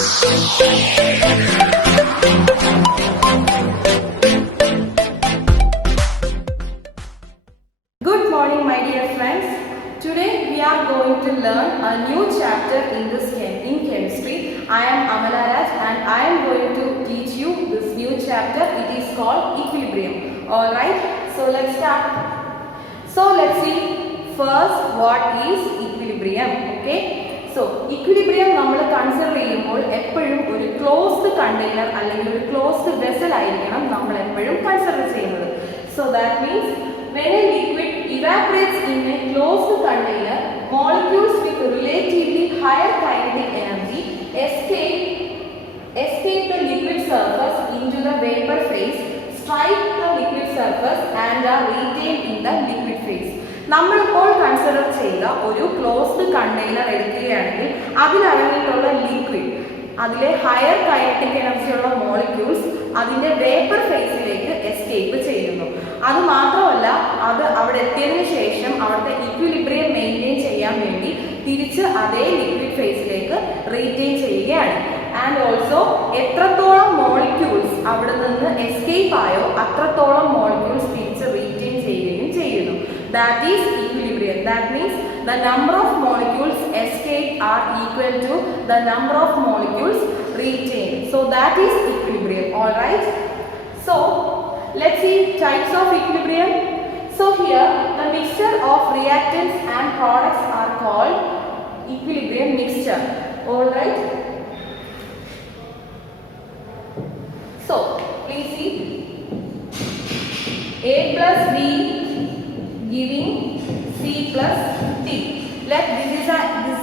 Good morning, my dear friends. Today we are going to learn a new chapter in chemistry. I am Amala Raj and I am going to teach you this new chapter. It is called equilibrium. Alright, so let's start. So let's see first what is equilibrium. Okay. So equilibrium നമ്മൾ consider ചെയ്യുമ്പോൾ എപ്പോഴും ഒരു closed container അല്ലെങ്കിൽ ഒരു closed vessel ആയിരിക്കണം നമ്മൾ എപ്പോഴും consider ചെയ്യുന്നത്. So that means when a liquid evaporates in a closed container, molecules with relatively higher kinetic energy escape the liquid surface into the vapor phase, strike the liquid surface and are retained in the liquid phase. നമ്മളിപ്പോൾ consider ചെയ്ത ഒരു closed container എടുക്കുകയാണെങ്കിൽ അതിലടങ്ങിയിട്ടുള്ള liquid അതിലെ higher kinetic എനർജിയുള്ള molecules അതിൻ്റെ vapour ഫേസിലേക്ക് escape ചെയ്യുന്നു. അത് മാത്രമല്ല, അത് അവിടെ എത്തിയതിനു ശേഷം അവിടുത്തെ ഇക്വിലിബ്രിയം മെയിൻറ്റെയിൻ ചെയ്യാൻ വേണ്ടി തിരിച്ച് അതേ ലിക്വിഡ് ഫേസിലേക്ക് റീറ്റെയിൻ ചെയ്യുകയാണ്. ആൻഡ് ഓൾസോ എത്രത്തോളം മോളിക്യൂൾസ് അവിടെ നിന്ന് എസ്കേപ്പ് ആയോ അത്രത്തോളം മോളിക്യൂൾസ് തിരിച്ച് റീറ്റെയിൻ ചെയ്യുകയും ചെയ്യുന്നു. That is equilibrium. That means the number of molecules escaped are equal to the number of molecules retained. So that is equilibrium. All right. So let's see types of equilibrium. So here the mixture of reactants and products are called equilibrium mixture. All right. So please see A plus B giving C plus D. Let this is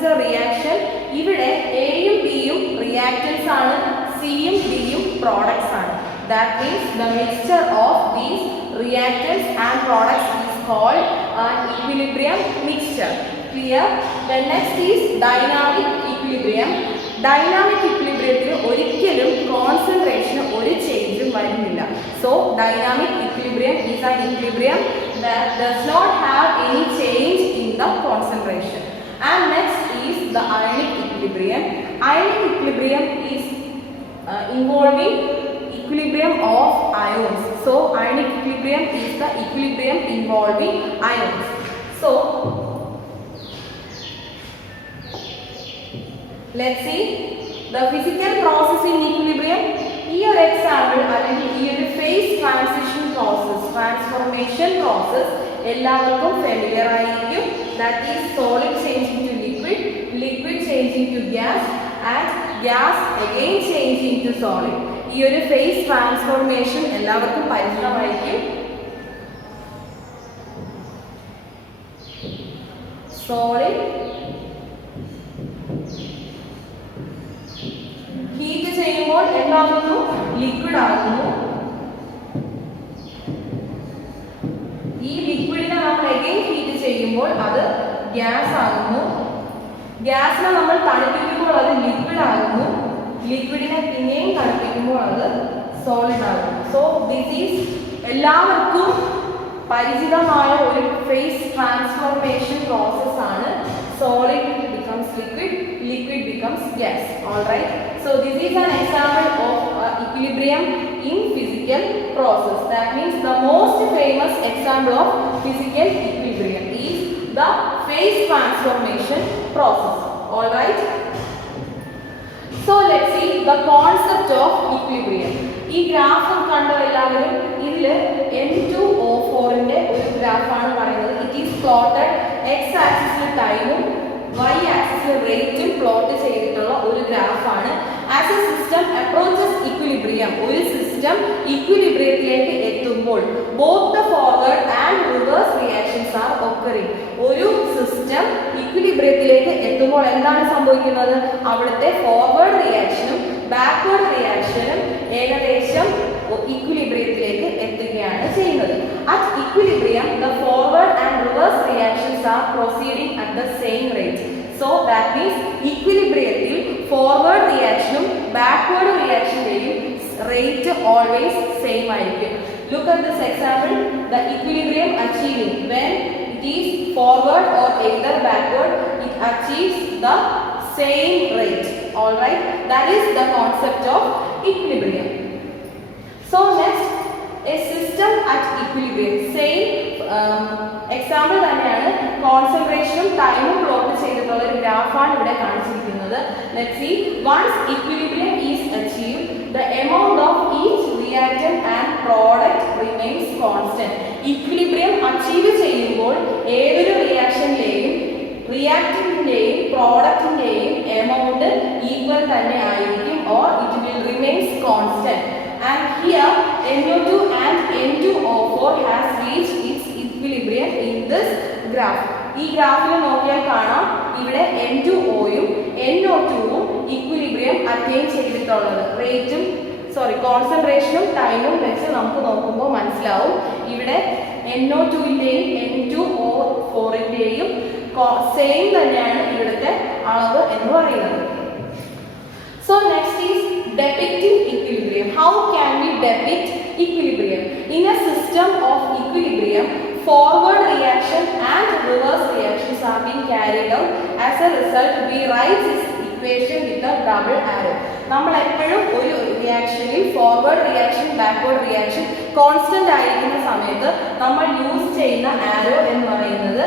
a reaction. ഇവിടെ Aയും Bയും reactants ആണ്, Cയും Dയും products ആണ്. That means the mixture of these reactants and products is called an equilibrium mixture. Clear? The next is dynamic equilibrium. Dynamic equilibrium ഒരിക്കലും concentration ഒരു ചേഞ്ചും വരുന്നില്ല. So dynamic equilibrium is an equilibrium that does not have any change in the concentration. And next is the ionic equilibrium. Ionic equilibrium is involving equilibrium of ions. So ionic equilibrium is the equilibrium involving ions. So let's see the physical process in equilibrium. ഈ ഒരു example അല്ലെങ്കിൽ ഈ ഒരു phase transition process, transformation process എല്ലാവർക്കും familiar ആയിരിക്കും. That is solid changing to liquid, liquid changing to gas and gas again changing to solid. ഈ ഒരു phase transformation എല്ലാവർക്കും പരിചിതമായിരിക്കും. സോളിഡ് ഹീറ്റ് ചെയ്യുമ്പോൾ എന്താകുന്നു? ലിക്വിഡ് ആകുന്നു. ഈ ലിക്വിഡിനെ നമ്മൾ അഗെയിൻ ഹീറ്റ് ചെയ്യുമ്പോൾ അത് ഗ്യാസ് ആകുന്നു. ഗ്യാസിനെ നമ്മൾ തണുപ്പിക്കുമ്പോൾ അത് ലിക്വിഡ് ആകുന്നു. ലിക്വിഡിനെ പിന്നെയും തണുപ്പിക്കുമ്പോൾ അത് സോളിഡ് ആകുന്നു. സോ ദിസ് ഈസ് എല്ലാവർക്കും പരിചിതമായ ഒരു ഫേസ് ട്രാൻസ്ഫോർമേഷൻ പ്രോസസ് ആണ്. Solid becomes liquid, liquid becomes gas. All right. So this is an example of equilibrium in physical process. That means the most famous example of physical equilibrium is the phase transformation process. All right. So let's see the concept of equilibrium. ഈ graph കണ്ടോ എല്ലാവരും? ഇതിൽ N2O4 ന്റെ ഒരു ഗ്രാഫാണ് പറയുന്നത്. It is plotted X ആക്സിസിൽ ടൈമും Y ആക്സിസിൽ റേറ്റും പ്ലോട്ട് ചെയ്തിട്ടുള്ള ഒരു ഗ്രാഫാണ്. As a system approaches equilibrium, ഒരു സിസ്റ്റം ഇക്വിലിബ്രിയത്തിലേക്ക് എത്തുമ്പോൾ both the forward and reverse reactions are occurring. ഒരു സിസ്റ്റം ഇക്വിലിബ്രിയത്തിലേക്ക് എത്തുമ്പോൾ എന്താണ് സംഭവിക്കുന്നത്? അവിടുത്തെ ഫോർവേഡ് റിയാക്ഷനും ബാക്ക്വേർഡ് റിയാക്ഷനും ഏകദേശം ഇക്വിലിബ്രിയത്തിലേക്ക് എത്തുകയാണ് ചെയ്യുന്നത്. At equilibrium the forward and reverse reactions are proceeding at the same rate. So that means ഇക്വിലിബ്രിയത്തിൽ ഫോർവേഡ് റിയാക്ഷനും ബാക്ക്വേർഡ് റിയാക്ഷൻ്റെയും റേറ്റ് ഓൾവേസ് സെയിം ആയിരിക്കും. Look at this example. The equilibrium achieving when it is forward or either backward, it achieves the same rate. All right, that is the concept of equilibrium. So next, a system at equilibrium. Same example തന്നെയാണ്, കോൺസെൻട്രേഷനും ടൈമും plot ചെയ്തിട്ടുള്ള ഒരു ഗ്രാഫാണ് ഇവിടെ കാണിച്ചിരിക്കുന്നത്. Let's see. Once equilibrium is achieved, the amount of each reactant and product remains constant. Equilibrium achieve ചെയ്യുമ്പോൾ ഏതൊരു റിയാക്ടന്റിന്റെയും പ്രോഡക്റ്റിന്റെയും amount equal തന്നെ ആയിരിക്കും, or it will remains constant. And here NO2 and N2O4 has reached its equilibrium in this graph. ഈ ഗ്രാഫിൽ നോക്കിയാൽ കാണാം ഇവിടെ N2O-യും NO2-ഉം equilibrium attain ചെയ്തിട്ടുള്ളത്. കോൺസെൻട്രേഷനും ടൈമും വെച്ച് നമുക്ക് നോക്കുമ്പോൾ മനസ്സിലാവും ഇവിടെ NO2-ന്റെയും N2O4-ന്റെയും സെയിം തന്നെയാണ് ഇവിടുത്തെ അളവ് എന്ന് പറയുന്നത്. So next is depicting equilibrium. How can we depict equilibrium? In a system of equilibrium, forward reaction and reverse reactions are being carried out. As a result, we write this equation with a double arrow. നമ്മൾ എപ്പോഴും ഒരു റിയാക്ഷനിൽ forward reaction backward reaction constant ആയിരിക്കുന്ന സമയത്ത് നമ്മൾ use ചെയ്യുന്ന ആരോ എന്ന് പറയുന്നത്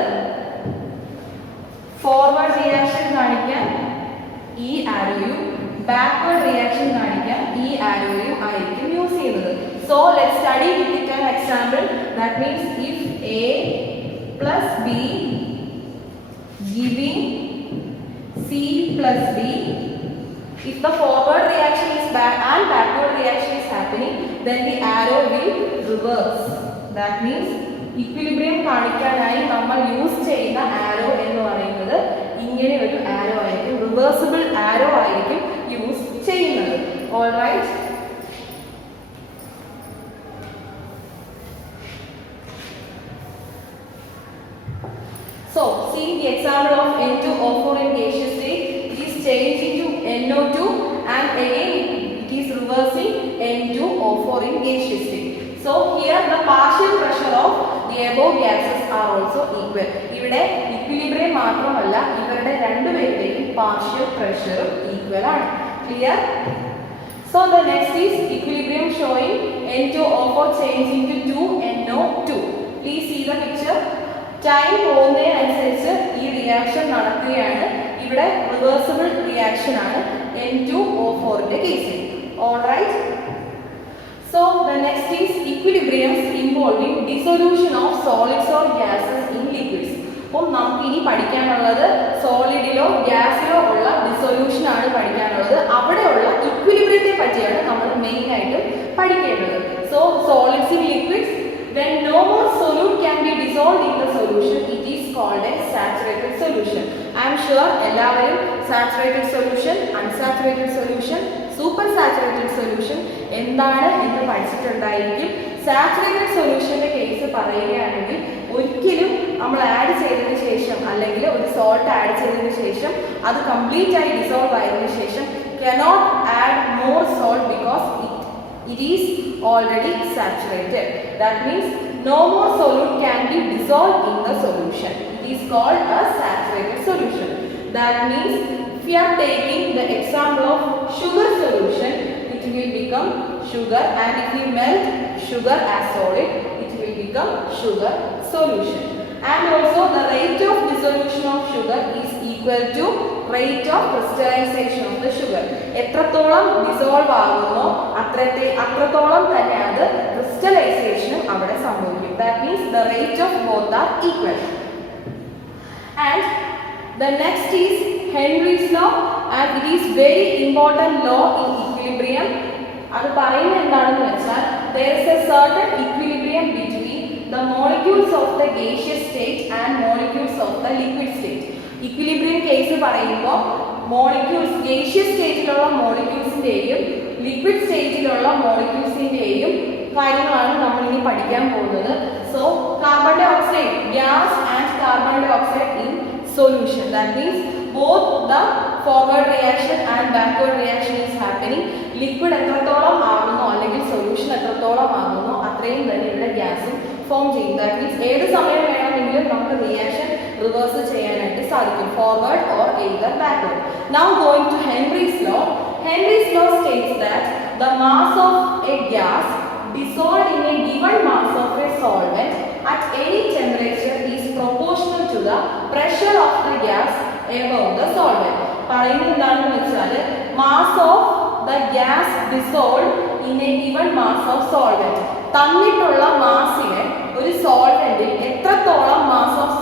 ഫോർവേഡ് റിയാക്ഷൻ കാണിക്കാൻ ഈ ആരോയും backward reaction കാണിക്കാൻ ഈ ആരോയും ആയിരിക്കും യൂസ് ചെയ്യുന്നത്. So let's study with it an example. That means if A plus B giving C plus D, if the forward reaction is and backward reaction is happening, then the arrow will reverse. That means equilibrium കാണിക്കാനായി നമ്മൾ use ചെയ്യുന്ന ആരോ എന്ന് പറയുന്നത് ഇങ്ങനെ ഒരു ആരോ ആയിരിക്കും, reversible ആരോ ആയിരിക്കും use ചെയ്യുന്നത്. All right. So see the example of N2O4 in gaseous state. It is changed into NO2 and again it is reversing N2O4 in gaseous state. So here the partial pressure of the above gases are also equal. ഇവിടെ equilibrium മാത്രമല്ല, ഇവരുടെ രണ്ടുപേരുടെയും partial pressure equal ആണ്. Clear? So the next is equilibrium showing N2O4 change into 2NO2. Please see the picture. Time പോകുന്നതിനനുസരിച്ച് ഈ reaction നടക്കുകയാണ്. ഇവിടെ reversible reaction ആണ് N2O4ന്റെ കേസിൽ. All right. So the next is equilibriums involving dissolution of solids or gases in liquids. അപ്പോൾ നമുക്ക് ഇനി പഠിക്കാനുള്ളത് സോളിഡിലോ ഗ്യാസിലോ ഉള്ള ഡിസൊല്യൂഷൻ ആണ് പഠിക്കാനുള്ളത്. അവിടെയുള്ള ഇക്വിലിബ്രിയത്തെ പറ്റിയാണ് നമ്മൾ മെയിൻ ആയിട്ട് പഠിക്കേണ്ടത്. So solids in liquids, when no more solute can be dissolved in the solution, it is called a saturated solution. I am sure എല്ലാവരും saturated solution, unsaturated solution, super saturated solution എന്താണ് എന്ന് പഠിച്ചിട്ടുണ്ടായിരിക്കും. Saturated സൊല്യൂഷന്റെ case പറയുകയാണെങ്കിൽ ഒരിക്കലും നമ്മൾ add ചെയ്തതിന് ശേഷം അല്ലെങ്കിൽ ഒരു സോൾട്ട് ആഡ് ചെയ്തതിന് ശേഷം അത് കംപ്ലീറ്റ് ആയി ഡിസോൾവ് ആയതിനു ശേഷം cannot add more salt because it is already saturated. That means no more solute can be dissolved in the solution. It is called a saturated solution. That means if we are taking the example of sugar solution, it will become sugar, and if we melt sugar as solid, it will become sugar solution. And also the rate of dissolution of sugar is equal to rate of crystallization of the sugar. എത്രത്തോളം dissolve ആകുന്നോ അത്രത്തോളം തന്നെ അത് ക്രിസ്റ്റലൈസേഷനും അവിടെ സംഭവിക്കും. That means the rate of both are equal. And the next is Henry's law, and it is very important law in equilibrium. അത് പറയുന്നത് എന്താണെന്ന് വെച്ചാൽ there is a certain equilibrium between the molecules of the gaseous state and molecules of the liquid state. Equilibrium case പറയുമ്പോൾ molecules gaseous സ്റ്റേറ്റിലുള്ള മോളിക്യൂൾസിന്റെയും liquid സ്റ്റേറ്റിലുള്ള മോളിക്യൂൾസിന്റെയും കാര്യങ്ങളാണ് നമ്മൾ ഇനി പഠിക്കാൻ പോകുന്നത്. So carbon dioxide gas and carbon dioxide in solution. That means both the forward reaction and backward reaction is happening. Liquid എത്രത്തോളം ആകുന്നോ അല്ലെങ്കിൽ സൊല്യൂഷൻ എത്രത്തോളം ആകുന്നോ അത്രയും തന്നെ ഇവിടെ ഗ്യാസും ഫോം ചെയ്യും. That means ഏത് സമയം വേണമെങ്കിലും നമുക്ക് റിയാക്ഷൻ റിവേഴ്സ് ചെയ്യാനായിട്ട് സാധിക്കും, forward or either backward. Now going to Henry's law. Henry's law states that the mass of a gas dissolved in a given mass of a solvent at any temperature is proportional to the pressure of the gas above the solvent. പറയുന്നത് എന്താണെന്ന് വെച്ചാൽ mass of the gas dissolved in a given mass of solvent, തന്നിട്ടുള്ള മാസിനെ ഒരു സോൾവെന്റിൽ എത്രത്തോളം mass of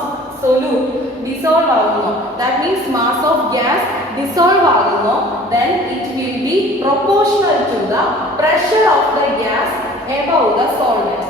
solute dissolve ആകുന്നു, that means mass of gas dissolve ആകുന്നു, then it will be proportional to the pressure of the gas above the solvent.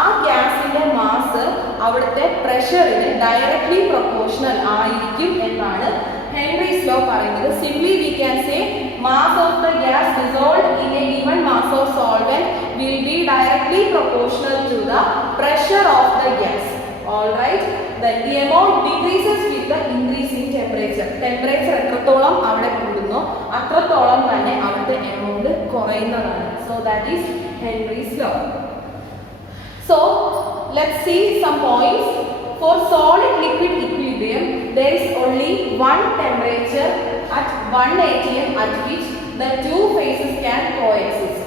ആ ഗ്യാസിന്റെ mass അവിടുത്തെ പ്രഷറിന് directly proportional ആയിരിക്കും എന്നാണ് ഹെൻറീസ് ലോ പറയുന്നത്. Simply we can say mass of the gas dissolved in a given mass of solvent will be directly proportional to the pressure of the gas. All right, then the amount decreases with the increase in temperature. Temperature എത്രത്തോളം അവിടെ കൂടുന്നു അത്രത്തോളം തന്നെ അവിടുത്തെ amount കുറയുന്നതാണ്. So that is Henry's law. So let's see some points. For solid liquid equilibrium there is only one temperature at 1 atm at which the two phases can coexist.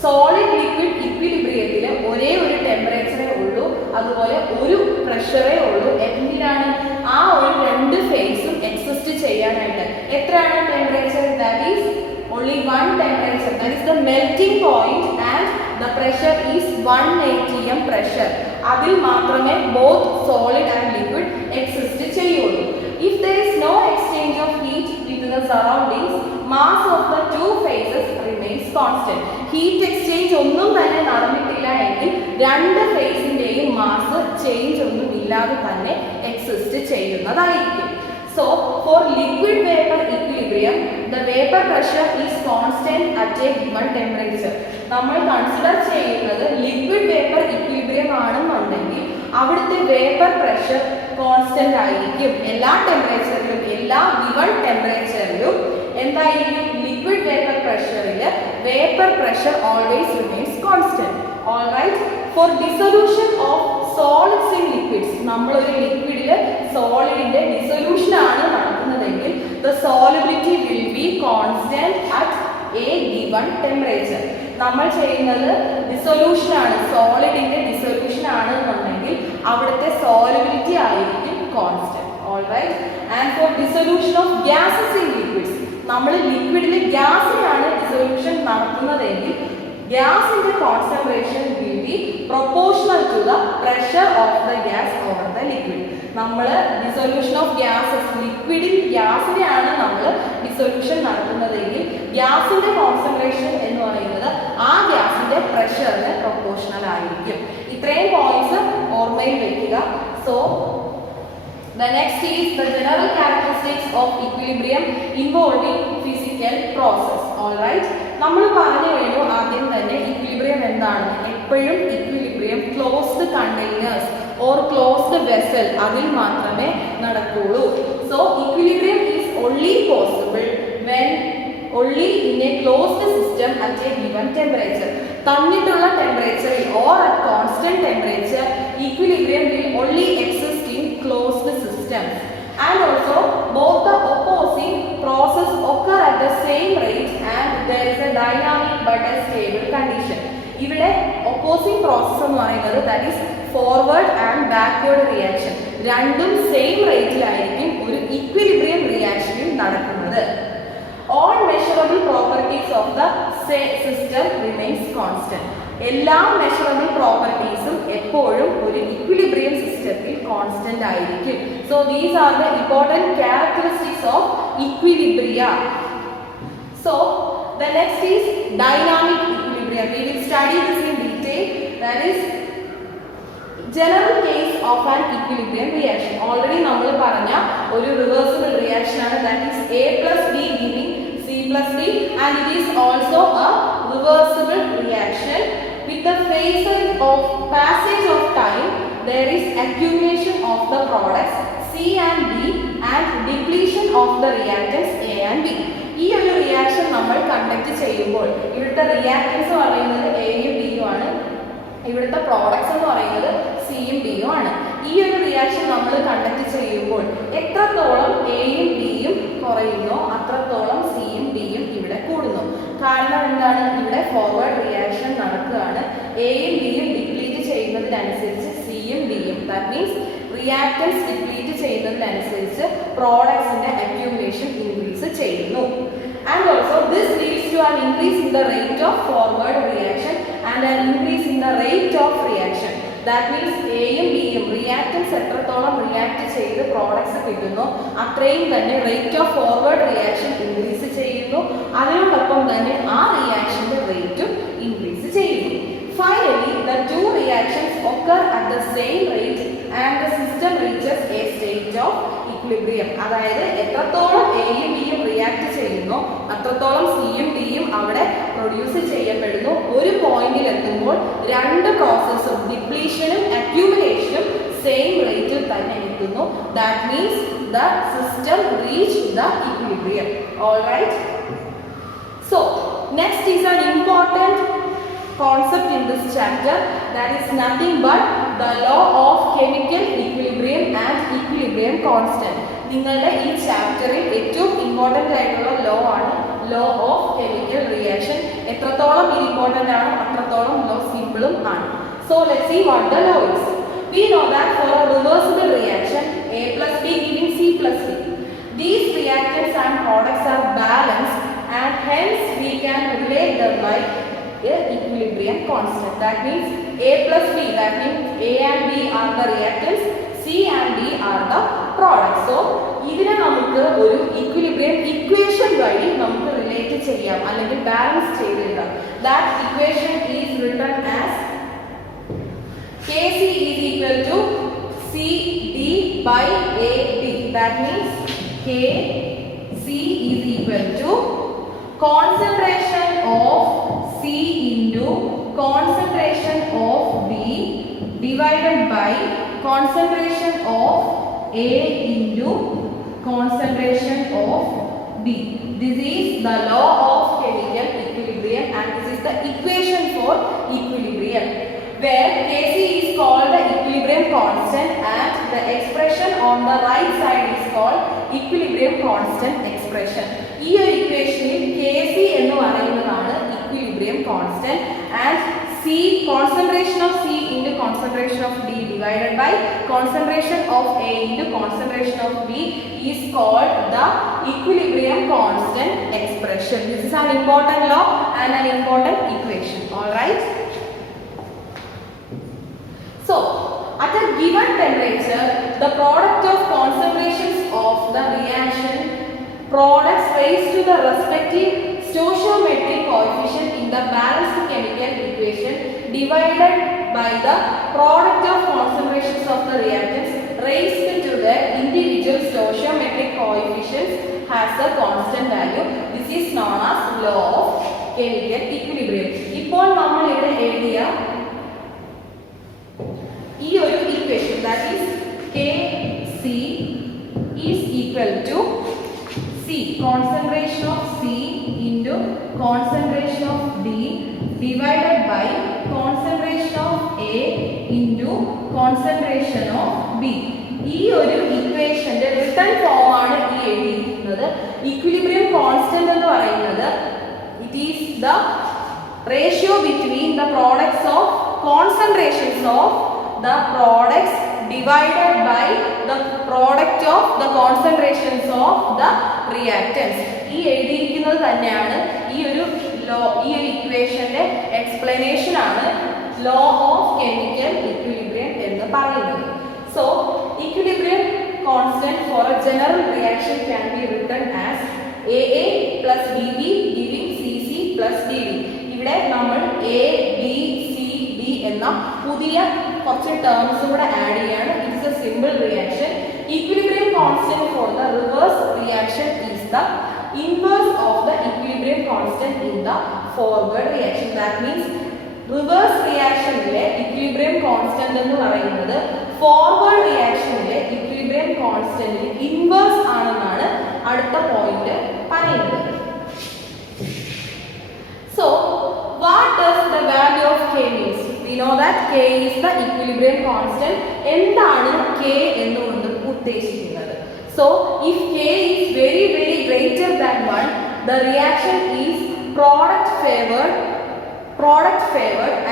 Solid liquid ഇക്വിലിബ്രിയത്തിൽ ഒരേ ഒരു ടെമ്പറേച്ചറേ ഉള്ളൂ, അതുപോലെ ഒരു പ്രഷറേ ഉള്ളൂ. എന്തിനാണ്? ആ ഒരു രണ്ട് ഫേസും എക്സിസ്റ്റ് ചെയ്യാനായിട്ട്. എത്രയാണ് temperature? That is only one temperature, that is the melting point, and the pressure is 1 atm pressure. അതിൽ മാത്രമേ both solid and liquid exist ചെയ്യുള്ളൂ. If there is no exchange of heat with the surroundings, mass of the two phases remains constant. Heat exchange ഒന്നും തന്നെ നടന്നിട്ടില്ല എങ്കിൽ രണ്ട് ഫേസിന്റെയും mass change ഒന്നും ഇല്ലാതെ തന്നെ എക്സിസ്റ്റ് ചെയ്യുന്നതായിരിക്കും. So for liquid vapor equilibrium the vapor pressure is constant at a given temperature. നമ്മൾ കൺസിഡർ ചെയ്യുന്നത് ലിക്വിഡ് വേപ്പർ ഇക്വിലിബ്രിയം ആണെന്നുണ്ടെങ്കിൽ അവിടുത്തെ വേപ്പർ പ്രഷർ കോൺസ്റ്റന്റ് ആയിരിക്കും. എല്ലാ ടെമ്പറേച്ചറിലും എല്ലാ ഗിവൺ ടെമ്പറേച്ചറിലും എന്തായിരിക്കും? ലിക്വിഡ് വേപ്പർ പ്രഷറിൽ vapour pressure always remains constant. All right, for dissolution of solids in liquids, നമ്മളൊരു ലിക്വിഡിൽ സോളിഡിന്റെ ഡിസൊല്യൂഷൻ ആണ് നടക്കുന്നതെങ്കിൽ the solubility will be constant at a given temperature. നമ്മൾ ചെയ്യുന്നത് ഡിസൊല്യൂഷൻ ആണ്, സോളിഡിന്റെ ഡിസൊല്യൂഷൻ ആണ് എന്നുണ്ടെങ്കിൽ അവിടുത്തെ സോളിബിലിറ്റി ആയിരിക്കും constant. All right, and for dissolution of gases in liquids, നമ്മൾ ലിക്വിഡിൽ ഗ്യാസിനാണ് ഡിസൊല്യൂഷൻ നടത്തുന്നതെങ്കിൽ ഗ്യാസിന്റെ concentration will be proportional to the pressure of the gas over the liquid. നമ്മൾ ഡിസൊല്യൂഷൻ ഓഫ് ഗ്യാസസ്, ലിക്വിഡിൽ ഗ്യാസിനെയാണ് നമ്മൾ ഡിസൊല്യൂഷൻ നടത്തുന്നതെങ്കിൽ ഗ്യാസിന്റെ കോൺസെൻട്രേഷൻ എന്ന് പറയുന്നത് ആ ഗ്യാസിന്റെ പ്രഷറിന് പ്രൊപ്പോർഷണൽ ആയിരിക്കും. ഇത്രയും പോയിന്റ്സ് ഓർമ്മയിൽ വെക്കുക. So the next is the general characteristics of equilibrium involving physical process. All right, നമ്മൾ പറഞ്ഞു കഴിഞ്ഞു ആദ്യം തന്നെ ഇക്വിലിബ്രിയം എന്താണ്. എപ്പോഴും equilibrium closed containers or closed vessel അതിൽ മാത്രമേ നടക്കുകയുള്ളൂ. So equilibrium is only possible when only in a closed system at a given temperature. തന്നിട്ടുള്ള ടെമ്പറേച്ചറിൽ or at constant temperature equilibrium will only exist in closed systems, and also both the opposing process occur at the same rate and there is a dynamic but a stable condition. ഇവിടെ opposing process എന്ന് പറയുന്നത് that is forward and backward reaction, രണ്ടും same റേറ്റിലായിരിക്കും ഒരു equilibrium റിയാക്ഷനിൽ നടക്കുന്നത്. All measurable properties of the system remains constant. എല്ലാ measurable പ്രോപ്പർട്ടീസും എപ്പോഴും ഒരു equilibrium സിസ്റ്റത്തിൽ കോൺസ്റ്റന്റ് ആയിരിക്കും. So these are the important characteristics of equilibria. So the next is dynamic equilibrium. We will study this in detail. That is general case of an equilibrium reaction. Already നമ്മൾ പറഞ്ഞ ഒരു reversible reaction ആണ്, that is A plus B giving C plus D, and it is also a reversible reaction. With the phases of passage of time there is accumulation of the products C and B and depletion of the reactants A and B. ഈ ഒരു reaction നമ്മൾ conduct ചെയ്യുമ്പോൾ ഇവിടുത്തെ reactance പറയുന്നത് എയും ബിയും ആണ്, ഇവിടുത്തെ പ്രോഡക്ട്സ് എന്ന് പറയുന്നത് സിയും ഡിയും ആണ്. ഈ ഒരു റിയാക്ഷൻ നമ്മൾ കണ്ടക്ട് ചെയ്യുമ്പോൾ എത്രത്തോളം എയും ബിയും കുറയുന്നോ അത്രത്തോളം സിയും ഡിയും ഇവിടെ കൂടുന്നു. കാരണം എന്താണ്? ഇവിടെ ഫോർവേഡ് റിയാക്ഷൻ നടക്കുകയാണ്. എയും ബിയും ഡിപ്ലീറ്റ് ചെയ്യുന്നതിനനുസരിച്ച് സിയും ഡിയും, ദാറ്റ് മീൻസ് റിയാക്ടൻസ് ഡിപ്ലീറ്റ് ചെയ്യുന്നതിനനുസരിച്ച് പ്രോഡക്ട്സിന്റെ അക്യൂമുലേഷൻ ഇൻക്രീസ് ചെയ്യുന്നു. And also this leads to an increase in the rate of forward reaction and an increase in the rate of reaction. That means എയും ബിയും റിയാക്ടൻസ് എത്രത്തോളം react ചെയ്ത് products കിട്ടുന്നു അത്രയും തന്നെ rate of forward reaction increase ചെയ്യുന്നു. അതിനോടൊപ്പം തന്നെ ആ റിയാക്ഷന്റെ റേറ്റും ഇൻക്രീസ് ചെയ്യുന്നു. Finally, the two reactions occur at the same rate and the system reaches a state of equilibrium. അതായത് എത്രത്തോളം എയും ബിയും റിയാക്ട് ചെയ്യുന്നു അത്രത്തോളം സിയും ഡിയും അവിടെ പ്രൊഡ്യൂസ് ചെയ്യപ്പെടുന്നു. ഒരു പോയിന്റിൽ എത്തുമ്പോൾ രണ്ട് പ്രോസസ്സും ഡിപ്ലീഷനും അക്യൂമുലേഷനും സെയിം റേറ്റിൽ തന്നെ എത്തുന്നു. That means the system reach the equilibrium. All right. So next is an important concept in this chapter, that is nothing but the law of chemical equilibrium and equilibrium constant. നിങ്ങളുടെ ഈ ചാപ്റ്ററിൽ ഏറ്റവും important ആയിട്ടുള്ള law ആണ് law of chemical reaction. എത്രത്തോളം important ആണ് അത്രത്തോളം law സിമ്പിളും ആണ്. So let's see what the law is. We know that for a reversible reaction A plus B giving C plus D, these reactants and products are balanced and hence we can relate them by equilibrium constant. That means A plus B, that means A and B are the reactants, C and D are the products. So ഇതിനെ നമുക്ക് ഒരു equilibrium equation വഴി നമുക്ക് relate ചെയ്യാം അല്ലെങ്കിൽ balance ചെയ്തെഴുതാം. That equation is written as Kc is equal to CD by AB. That means Kc is equal to concentration of C into concentration of B divided by concentration of A into concentration of B. This is the law of chemical equilibrium and this is the equation for equilibrium, where Kc is called the equilibrium constant and the expression on the right side is called equilibrium constant expression. ഈ ഒരു ഇക്വേഷനിൽ Kc എന്ന് പറയുന്നതാണ് equilibrium constant and C, concentration of C into concentration of D divided by concentration of A into concentration of B is called the equilibrium constant expression. This is an important law and an important equation. All right. So at a given temperature, the product of concentrations of the reaction products raised to the respective stoichiometric coefficient in the balanced chemical equation divided by the product of concentrations of the reactants raised to the individual stoichiometric coefficients has a constant value. This is known as law of chemical equilibrium. ഇപ്പോൾ നമ്മൾ ഇവിടെ എഴുതിയ ഈ ഒരു equation, that is Kc is equal to C, concentration of C into concentration of D divided by concentration of A into concentration of B. ഈ ഒരു ഇക്വേഷന്റെ written form ആണ് ഈ എഴുതിയിരിക്കുന്നത്. ഇക്വിലിബ്രിയം കോൺസ്റ്റന്റ് എന്ന് പറയുന്നത് it is the ratio between the products of concentrations of the products divided by the product of the concentrations of the reactants. ഈ എഴുതിയിരിക്കുന്നത് തന്നെയാണ് ഈ ഒരു ഇക്വേഷന്റെ എക്സ്പ്ലനേഷൻ ആണ് ലോ ഓഫ് കെമിക്കൽ ഇക്വിലിബ്രിയം എന്ന് പറയുന്നത്. So equilibrium constant for a general reaction can be written as AA plus BB giving CC plus DD. ഇവിടെ നമ്മൾ A B C D എന്ന പുതിയ കുറച്ച് ടേംസ് കൂടെ ആഡ് ചെയ്യാണ്. It's A simple reaction. Equilibrium constant for the reverse reaction is the inverse of the equilibrium constant in the forward reaction. That means reverse reactionലെ equilibrium constant എന്ന് പറയുന്നത് forward reactionലെ equilibrium constantന് inverse ആണെന്നാണ് അടുത്ത point പറയുന്നത്. So what does the value of K means? We know that K K is the equilibrium constant. എന്താണ് K എന്നുകൊണ്ട് ഉദ്ദേശിക്കുന്നത്? So if K is very very greater than 1, the reaction is product favored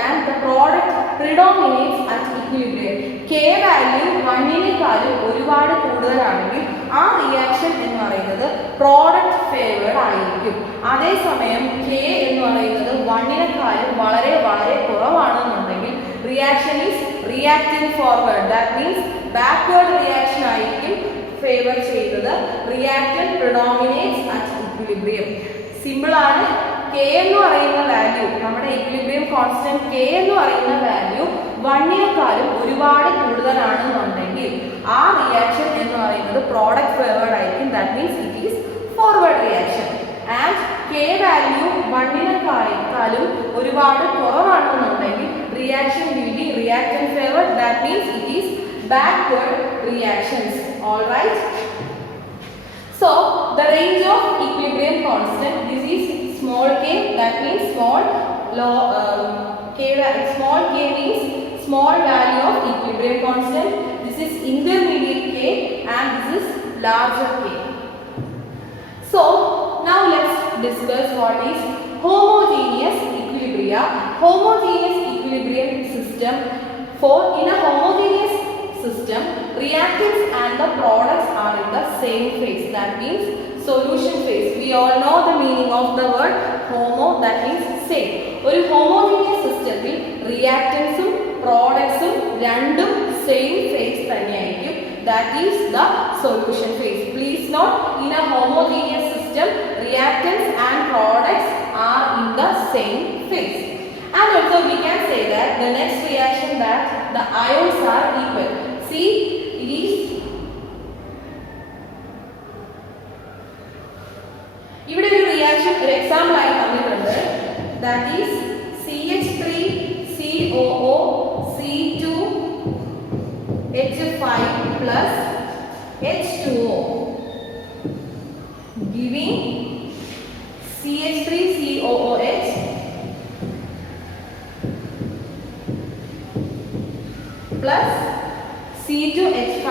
and the product predominates at equilibrium. K value 1-നേക്കാളും ഒരുപാട് കൂടുതലാണെങ്കിൽ ആ reaction എന്ന് പറയുന്നത് product favoured ആയിരിക്കും. അതേസമയം K എന്ന് പറയുന്നത് 1-നേക്കാളും വളരെ വളരെ കുറവാണെന്നുണ്ടെങ്കിൽ reaction is reacting forward. That means backward reaction ആയിരിക്കും ഫേവർ ചെയ്തത്. Reaction predominates at equilibrium. Simple ആണ്. K എന്ന് പറയുന്ന വാല്യൂ, നമ്മുടെ ഇക്വിലിബ്രിയം കോൺസ്റ്റന്റ് K എന്ന് പറയുന്ന വാല്യൂ 1-നേക്കാളും ഒരുപാട് കൂടുതലാണെന്നുണ്ടെങ്കിൽ ആ റിയാക്ഷൻ എന്ന് പറയുന്നത് പ്രോഡക്റ്റ് ഫേവേർഡ് ആയിരിക്കും. That means it is forward reaction. And K value 1-നേക്കാളും ഒരുപാട് കുറവാണെന്നുണ്ടെങ്കിൽ reaction will be reactant favoured. That means it is backward reactions. All right. So the range of equilibrium constant, this is small k, that means small k means small value of equilibrium constant. This is intermediate k and this is larger k. So now let's discuss what is homogeneous equilibria. Homogeneous equilibrium system. For in a homogeneous system, reactants and the products are in the same phase. That means solution phase. We all know the meaning of the word homo, that means same. ഒരു homogeneous systemത്തിൽ reactantsഉം productsഉം രണ്ടും same phase തന്നെയായിരിക്കും. That is the solution phase. Please note, in a homogeneous system, reactants and products are in the same phase. And also we can say that the next reaction that the ions are equal. See, it is ഇവിടെ ഒരു reaction ഒരു example ആയി തന്നിട്ടുണ്ട്. That is CH3COO C2H5 plus H2O giving CH3COOH plus C2H5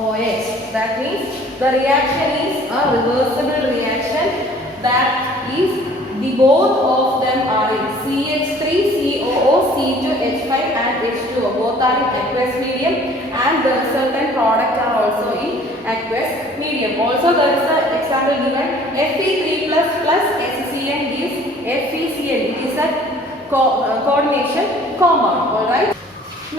OH. That means the reaction is a reversible reaction. That is the both of them are in CH3COO C2H5 and H2O. Both are in aqueous medium and the resultant product are also in aqueous medium. Also there is an example given, Fe3 plus HCN gives FeCN. It is a coordination compound. All right.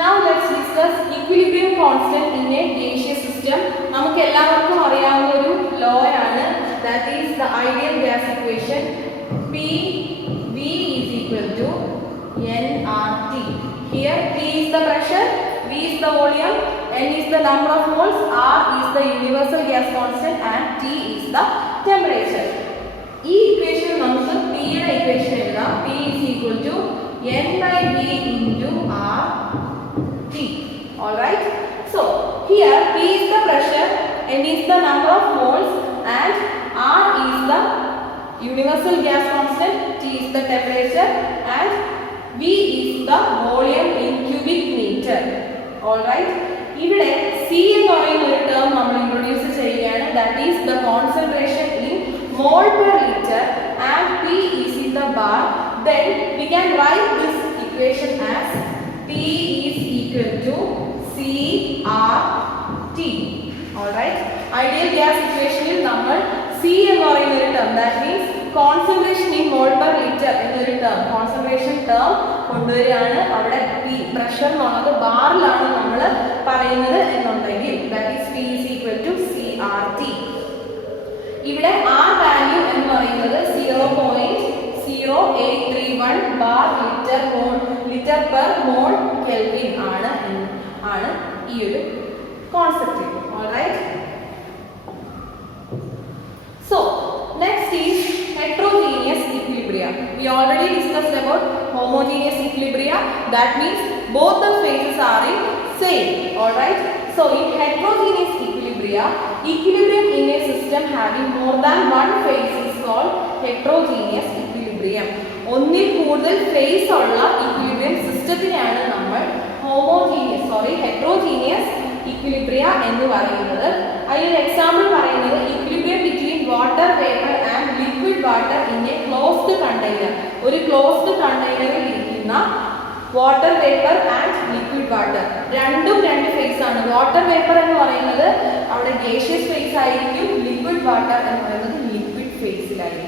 Now let's discuss equilibrium constant in a gaseous system. നമുക്ക് എല്ലാവർക്കും അറിയാവുന്ന ഒരു law ആണ്. That is the ideal gas equation. PV is equal to nRT. Here P is the pressure, V is the volume, N is the number of moles, R is the universal gas constant and T is the temperature. ഈ equation നമുക്ക് P യുടെ equation എഴുതാം. P is equal to N/V into RT. All right. So here P is the pressure, N is the number of moles and R is the universal gas constant, T is the temperature and V is the volume in cubic meter. All right. ഇവിടെ C എന്ന് പറയുന്ന ഒരു term നമ്മൾ introduce ചെയ്യുകയാണ്. That is the concentration in mole per liter and P is in the bar. Then we can write this equation as P is equal to CRT. All right. Ideal gas equation il നമ്മൾ C എന്ന് പറയുന്ന ഒരു term, that means concentration in mole per liter എന്നൊരു term, concentration term കൊണ്ടുവരികയാണ്. അവിടെ P pressure എന്നുള്ളത് ബാറിലാണ് നമ്മൾ പറയുന്നത് എന്നുണ്ടെങ്കിൽ that is P is equal to CRT. ഇവിടെ R വാല്യൂ എന്ന് പറയുന്നത് 0.0831 bar liter per mole Kelvin ആണ് ഈ ഒരു concept. Alright. So next is heterogeneous equilibria. We already discussed about homogeneous equilibria. That means both the phases are in same. Alright. So in heterogeneous equilibria, equilibrium in a system having more than one phase is called heterogeneous equilibria. Equilibrium. ഒന്നിൽ കൂടുതൽ face ഉള്ള equilibrium സിസ്റ്റത്തിനെയാണ് നമ്മൾ heterogeneous equilibria എന്ന് പറയുന്നത്. അതിനൊരു example പറയുന്നത് equilibrium between water vapour and liquid water in A closed container. ഒരു closed കണ്ടെയ്നറിൽ ഇരിക്കുന്ന water vapour and liquid water രണ്ടും രണ്ട് ഫേസ് ആണ്. വാട്ടർ വേപ്പർ എന്ന് പറയുന്നത് അവിടെ ഗേഷ്യസ് ഫേസ് ആയിരിക്കും, ലിക്വിഡ് വാട്ടർ എന്ന് പറയുന്നത് liquid ഫേസിലായിരിക്കും.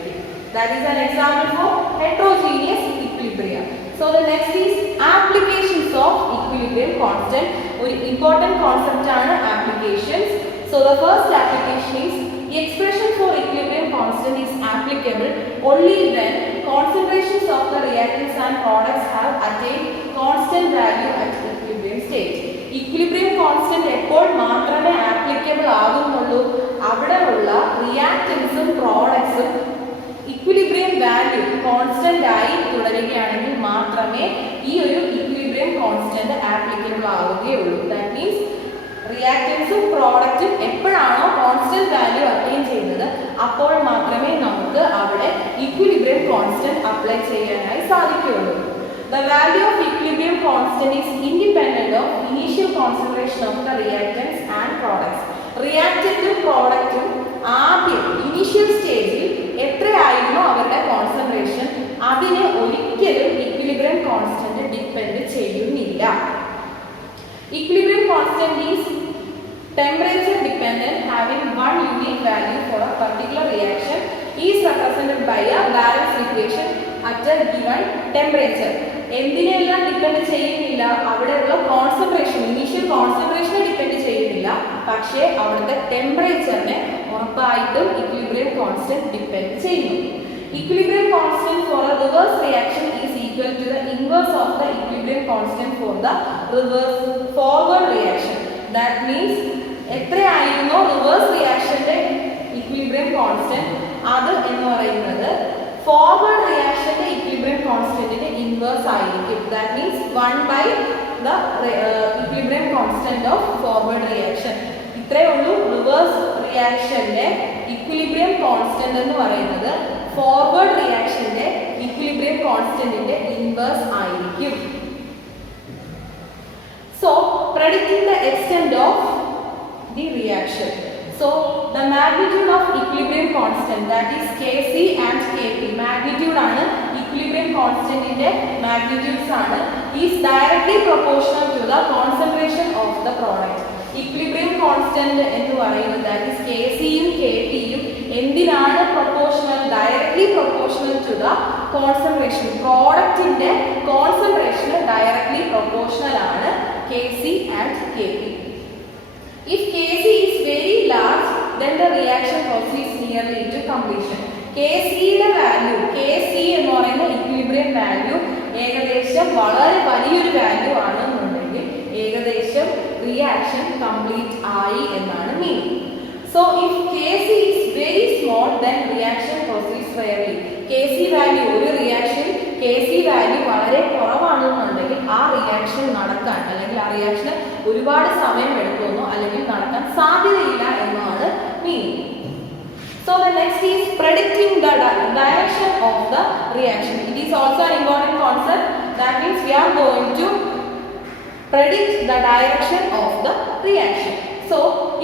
That is an example for heterogeneous equilibrium. So the next is applications of equilibrium constant. ഒരു important concept ആണ് applications. So the first application is the expression for equilibrium constant is applicable only when concentrations of the reactants and products have attained constant value at equilibrium state. Equilibrium constant എപ്പോൾ മാത്രമേ applicable ആകുന്നുള്ളൂ അവിടെ ഉള്ള റിയാക്റ്റൻസും പ്രോഡക്ട്സും equilibrium value constant ആയി തുടരുകയാണെങ്കിൽ മാത്രമേ ഈ ഒരു equilibrium constant applicable ആവുകയുള്ളൂ. ദാറ്റ് മീൻസ് റിയാക്റ്റൻസും പ്രോഡക്റ്റും എപ്പോഴാണോ കോൺസ്റ്റന്റ് വാല്യൂ അറ്റൈൻ ചെയ്യുന്നത് അപ്പോൾ മാത്രമേ നമുക്ക് അവിടെ ഇക്വിലിബ്രിയം കോൺസ്റ്റന്റ് അപ്ലൈ ചെയ്യാനായി സാധിക്കുകയുള്ളൂ. The value of equilibrium constant is independent of initial concentration of the reactants and products. റിയാക്റ്റന്റും പ്രോഡക്റ്റും ആദ്യം ഇനീഷ്യൽ സ്റ്റേജിൽ എത്രയായിരുന്നു അവരുടെ കോൺസെൻട്രേഷൻ അതിനെ ഒരിക്കലും ഇക്വിലിബ്രിയം കോൺസ്റ്റന്റ് ഡിപ്പെൻഡ് ചെയ്യുന്നില്ല. Equilibrium constant is temperature dependent having one unique value for a particular reaction is represented by a balance equation at a given temperature. എന്തിനെല്ലാം depend ചെയ്യുന്നില്ല, അവിടെയുള്ള കോൺസെൻട്രേഷൻ ഇനീഷ്യൽ കോൺസെൻട്രേഷനെ ഡിപ്പെൻഡ് ചെയ്യുന്നില്ല, പക്ഷേ അവിടുത്തെ ടെമ്പറേച്ചറിനെ ഉറപ്പായിട്ടും ഇക്വിലിബ്രിയം കോൺസ്റ്റന്റ് ഡിപ്പെൻഡ് ചെയ്യുന്നു. Equilibrium constant for a reverse reaction is equal to the inverse of the equilibrium constant for the reverse forward reaction. That means എത്രയായിരുന്നു reverse റിയാക്ഷന്റെ equilibrium constant അത് എന്ന് പറയുന്നത് forward റിയാക്ഷന്റെ equilibrium കോൺസ്റ്റന്റിന്റെ inverse ആയിരിക്കും. That means 1/the equilibrium constant of forward reaction. ഇത്രയേ ഉള്ളൂ. Reverse റിയാക്ഷന്റെ equilibrium constant എന്ന് പറയുന്നത് forward റിയാക്ഷന്റെ equilibrium കോൺസ്റ്റന്റിന്റെ inverse ആയിരിക്കും. So predicting the extent of the reaction. So the magnitude of equilibrium constant, that is Kc and Kp, magnitude ആണ് equilibrium constant ന്റെ magnitudes ആണ്, is directly proportional to the concentration of the product. Equilibrium constant എന്ന് പറയുന്നത് that is Kc യും Kp യും എന്തിനാണ് proportional, directly proportional to the concentration. പ്രോഡക്റ്റിന്റെ concentration directly proportional ആണ് Kc and Kp. If Kc is very large, then the reaction proceeds nearly to completion. Kc യുടെ value, Kc എന്ന് പറയുന്ന equilibrium value ഏകദേശം വളരെ വലിയൊരു വാല്യൂ ആണെന്നുണ്ടെങ്കിൽ ഏകദേശം റിയാക്ഷൻ കംപ്ലീറ്റ് ആയി എന്നാണ് meaning. So if Kc is very small, then reaction proceeds rarely. Kc value ഒരു റിയാക്ഷൻ Kc വാല്യൂ വളരെ കുറവാണെന്നുണ്ടെങ്കിൽ ആ റിയാക്ഷൻ നടക്കാൻ അല്ലെങ്കിൽ ആ റിയാക്ഷന് ഒരുപാട് സമയം എടുക്കുമെന്നോ അല്ലെങ്കിൽ നടക്കാൻ സാധ്യതയില്ല എന്നാണ് meaning. So the next is predicting the direction of the reaction. It is also an important concept. That means we are going to predict the direction of the reaction. So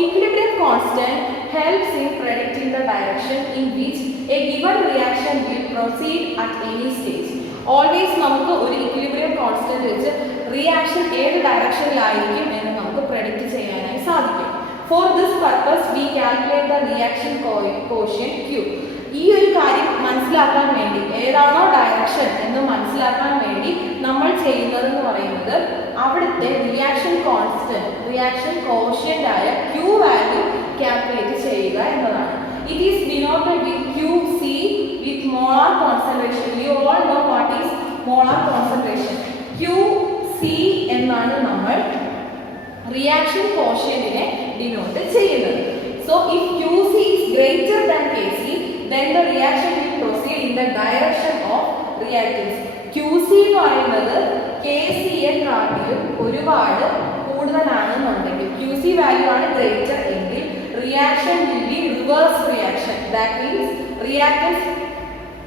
equilibrium constant helps in predicting the direction in which a given reaction will proceed at any stage. Always നമുക്ക് ഒരു equilibrium constant വെച്ച് reaction ഏത് ഡയറക്ഷനിലായിരിക്കും എന്ന് നമുക്ക് predict ചെയ്യാനായി സാധിക്കും. For this purpose we calculate the reaction quotient Q. ഈ ഒരു കാര്യം മനസ്സിലാക്കാൻ വേണ്ടി ഏതാണോ ഡയറക്ഷൻ എന്ന് മനസ്സിലാക്കാൻ വേണ്ടി നമ്മൾ ചെയ്യുന്നതെന്ന് പറയുന്നത് അവിടുത്തെ റിയാക്ഷൻ കോൺസ്റ്റന്റ് റിയാക്ഷൻ കോഷ്യന്റ് ആയ Q വാല്യൂ കാൽക്കുലേറ്റ് ചെയ്യുക എന്നതാണ്. It is denoted with QC with molar concentration. You all know what is molar concentration. QC എന്നാണ് നമ്മൾ റിയാക്ഷൻ കോഷ്യന്റിനെ ഡിനോട്ട് ചെയ്യുന്നത്. So if QC is greater than Kc, then the reaction will proceed in the direction of reactants. QC എന്ന് പറയുന്നത് Kc യെക്കാട്ടിലും ഒരുപാട് കൂടുതലാണെന്നുണ്ടെങ്കിൽ QC value ആണ് greater എങ്കിൽ reaction will be reverse reaction. That means reactants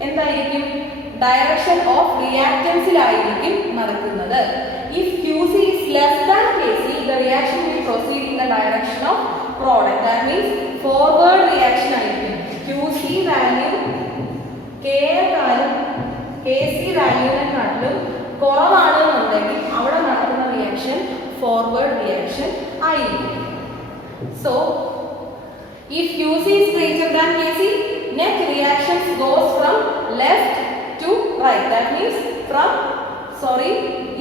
എന്തായിരിക്കും direction of റിയാക്റ്റൻസിലായിരിക്കും നടക്കുന്നത്. If QC is less than KC, the reaction will proceed in the direction of product. That means forward reaction ആയിരിക്കും. QC value KC വാല്യൂവിനെക്കാട്ടിലും കുറവാണെന്നുണ്ടെങ്കിൽ അവിടെ നടക്കുന്ന reaction forward reaction ആയിരിക്കും. So if QC is greater than KC, net reaction goes from left to right. That means